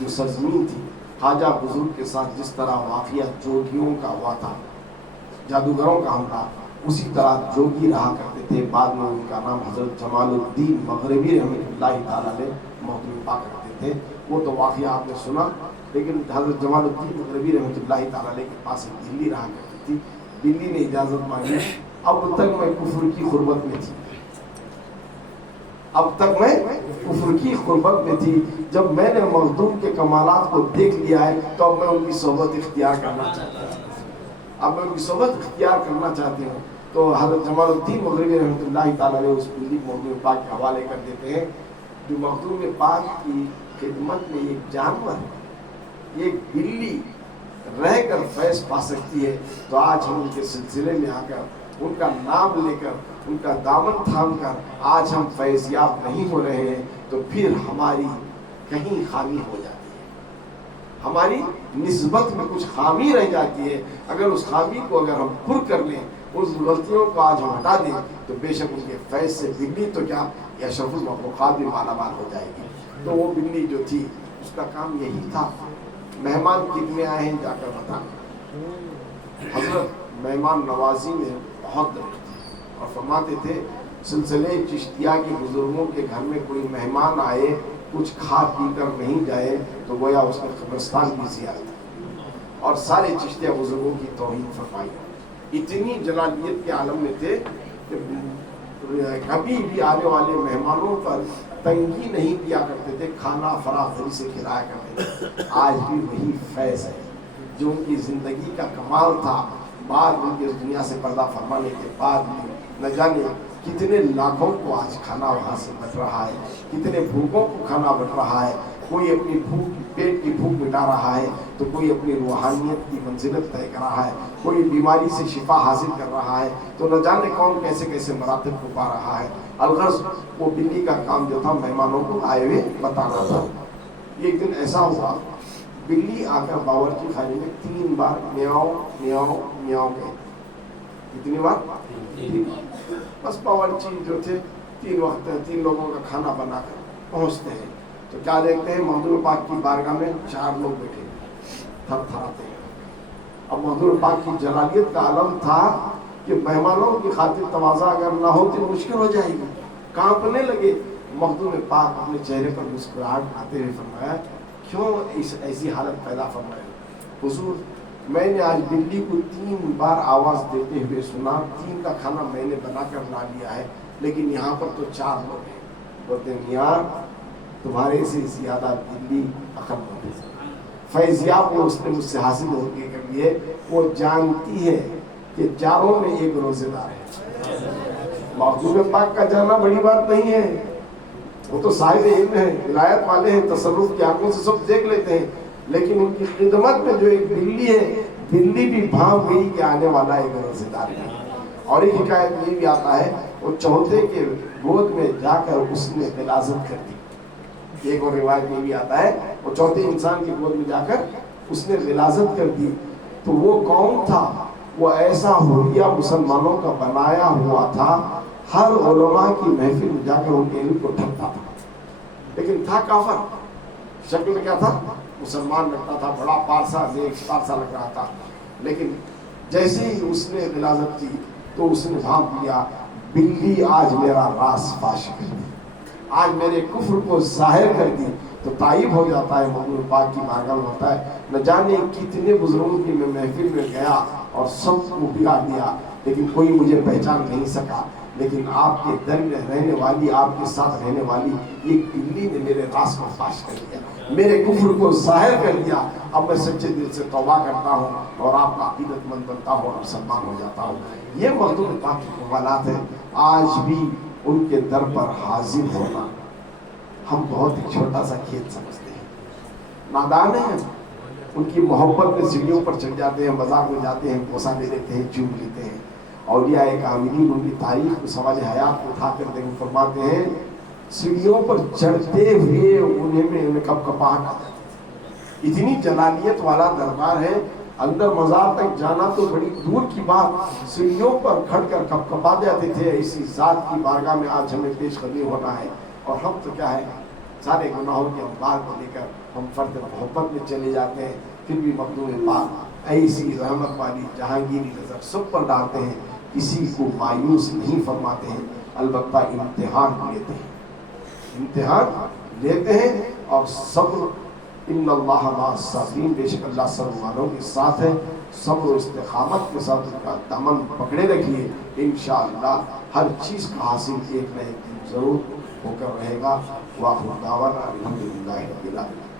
سرزمین تھی خواجہ بزرگ کے ساتھ جس طرح واقعہ جوگیوں کا ہوا تھا، جادوگروں کا ہم تھا، اسی طرح جوگی رہا کرتے تھے۔ بعد میں ان کا نام حضرت جمال الدین مغربی رحمۃ اللہ تعالیٰ علیہ محترم پا کرتے تھے۔ وہ تو واقعہ آپ نے سنا، لیکن حضرت جمال الدین مغربی رحمۃ اللہ تعالیٰ علیہ کے پاس ایک بلی رہا کرتی تھی۔ بلی نے اجازت مانگی، اب تک میں کفر کی غربت میں تھی، اب تک میں کفر کی غربت میں تھی، جب میں نے مخدوم کے کمالات کو دیکھ لیا ہے تو اب میں ان کی صحبت اختیار کرنا چاہتا ہوں، اب میں ان کی صحبت اختیار کرنا چاہتی ہوں۔ تو حضرت جمال الدین مغربی رحمۃ اللہ تعالیٰ علیہ اس بلی کو مخدوم پاک کے حوالے کر دیتے ہیں، جو مخدوم پاک کی خدمت میں ایک جانور ہے، ایک بلی رہ کر فیض پا سکتی ہے۔ تو آج ہم ان کے سلسلے میں آ کر ان کا نام لے کر ان کا دامن تھام کر آج ہم فیض یاب نہیں ہو رہے ہیں تو پھر ہماری کہیں خامی ہو جاتی ہے، ہماری نسبت میں کچھ خامی رہ جاتی ہے۔ اگر اس خامی کو اگر ہم پر کر لیں، اس غلطیوں کو آج ہم ہٹا دیں تو بے شک ان کے فیض سے بلی تو کیا یا اشرف المخلوقات بھی مالا مال ہو جائے گی۔ تو وہ بلی جو تھی اس کا کام یہی تھا، مہمان کتنے آئے ہیں جا کر بتانا۔ حضرت مہمان نوازی میں بہت درد تھی اور فرماتے تھے سلسلے چشتیہ کے بزرگوں کے گھر میں کوئی مہمان آئے کچھ کھا پی کر نہیں جائے تو گویا اس نے قبرستان کی زیارت، اور سارے چشتیہ بزرگوں کی توہین فرمائی۔ اتنی جلالیت کے عالم میں تھے کہ کبھی بھی آنے والے مہمانوں پر تنگی نہیں دیا کرتے تھے، کھانا فراخری سے کھلایا کرتے تھے۔ آج بھی وہی فیض ہے جو ان کی زندگی کا کمال تھا۔ بعد ان کے دنیا سے پردہ فرمانے کے بعد بھی نہ جانے کتنے لاکھوں کو آج کھانا وہاں سے بٹ رہا ہے، کتنے بھوکوں کو کھانا بٹ رہا ہے۔ کوئی اپنی پیٹ کی بھوک مٹا رہا ہے تو کوئی اپنی روحانیت کی منزلت طے کر رہا ہے، کوئی بیماری سے شفا حاصل کر رہا ہے، تو نہ جانے کون کیسے کیسے مراتب کو پا رہا ہے۔ الغرض وہ بلی کا کام جو تھا مہمانوں کو آئے ہوئے بتانا تھا۔ ایک دن ایسا ہوا بلی آ کر باورچی خانے میں 3 بار میاؤ میاؤ میاؤ گئے۔ کتنی بار؟ بس باورچی جو تھے 3 وقت 3 لوگوں کا کھانا بنا کر پہنچتے ہیں تو کیا دیکھتے ہیں محضور پاک کی بارگاہ میں 4 لوگ بیٹھے تھر تھراتے ہیں۔ اب محضور پاک کی جلالیت کا عالم تھا کہ مہمانوں کی خاطر تواضع اگر نہ ہو تو مشکل ہو جائے گی، کانپنے لگے۔ محضور پاک اپنے چہرے پر مسکراہٹ آتے ہوئے فرمایا کیوں ایسی حالت پیدا فرمائے؟ حضور میں نے آج بلی کو 3 بار آواز دیتے ہوئے سنا، 3 کا کھانا میں نے بنا کر لا لیا ہے، لیکن یہاں پر تو 4 لوگ ہیں۔ بولتے میاں تمہارے سے زیادہ بلی عقل مند ہے، فیضیاب وہ اس نے مجھ سے حاصل ہو کے کر لیے۔ وہ جانتی ہے کہ چاروں میں ایک روزے دار ہے۔ محبوب پاک کا جانا بڑی بات نہیں ہے، وہ تو صاحب علم ہے، ولایت والے ہیں، تصرف کی آنکھوں سے سب دیکھ لیتے ہیں، لیکن ان کی خدمت میں جو ایک بلی ہے، بلی بھی بھانپ گئی کہ آنے والا ایک روزے دار ہے۔ اور ایک حکایت یہ بھی آتا ہے وہ چوتھے کے گود میں جا کر اس نے غلاظت کر دی۔ ایک اور روایت یہ بھی آتا ہے وہ چوتھے انسان کی گود میں جا کر اس نے غلاظت کر دی۔ تو وہ کون تھا؟ وہ ایسا حلیہ مسلمانوں کا بنایا ہوا تھا، ہر علماء کی محفل میں جا کر ان کے علم کو ڈھکتا تھا، لیکن تھا کافر۔ شکل میں کیا تھا؟ مسلمان لگتا تھا، بڑا پارسا نیک پارسا لگ رہا تھا، لیکن جیسے ہی اس نے غلاظت کی تو اس نے بھانپ لیا، بلی آج میرا راز فاش کر دی، آج میرے کفر کو ظاہر کر دی۔ تو تائب ہو جاتا ہے، محبوب پاک کی بارگاہ میں ہوتا ہے، نہ جانے کتنے بزرگوں کی میں محفل میں گیا اور سب کو بگاڑ دیا، لیکن کوئی مجھے پہچان نہیں سکا، لیکن آپ کے در میں رہنے والی، آپ کے ساتھ رہنے والی ایک بلی نے میرے راز کو فاش کر دیا، میرے کفر کو ظاہر کر دیا۔ اب میں سچے دل سے توبہ کرتا ہوں اور آپ کا عقیدت مند بنتا ہوں اور مسلمان ہو جاتا ہوں۔ یہ محبوب پاک کی کمالات ہیں۔ آج بھی ان کے در پر حاضر ہونا ہم بہت ہی چھوٹا سا کھیل سمجھتے ہیں، نادان ہیں، ان کی محبت میں سیڑھیوں پر چڑھ جاتے ہیں، مذاق میں جاتے ہیں، بوسہ لے لیتے ہیں، چوم لیتے ہیں۔ اولیاء کاملین ان کی تاریخ کو سمجھ حیات کو اٹھا کر دیں، فرماتے ہیں سیڑھیوں پر چڑھتے ہوئے انہیں کب کپاہٹ آتا ہے، اتنی جلالیت والا دربار ہے، اندر مزار تک جانا تو بڑی دور کی بات، سیڑھیوں پر کھڑ کر کب کپا جاتے تھے۔ اسی ذات کی بارگاہ میں آج ہمیں پیش قدم ہونا ہے، اور ہم تو کیا ہے، سارے گناہوں کے انبار کو لے کر ہم فرد محبت میں چلے جاتے ہیں، پھر بھی مخدوم پاک ایسی رحمت والی جہانگیری نظر سب پر ڈالتے ہیں، کسی کو مایوس نہیں فرماتے ہیں، البتہ امتحان لیتے ہیں، امتحان لیتے ہیں۔ اور صبر، ان اللہ مع الصابرین، بے شک اللہ صبر والوں کے ساتھ ہے۔ صبر و استقامت کے ساتھ ان کا دامن پکڑے رکھیے، انشاءاللہ ہر چیز کا حاصل ایک نہ ایک دن ضرور ہو کر رہے گا۔ وآخر دعوانا الحمدللہ رب العالمین۔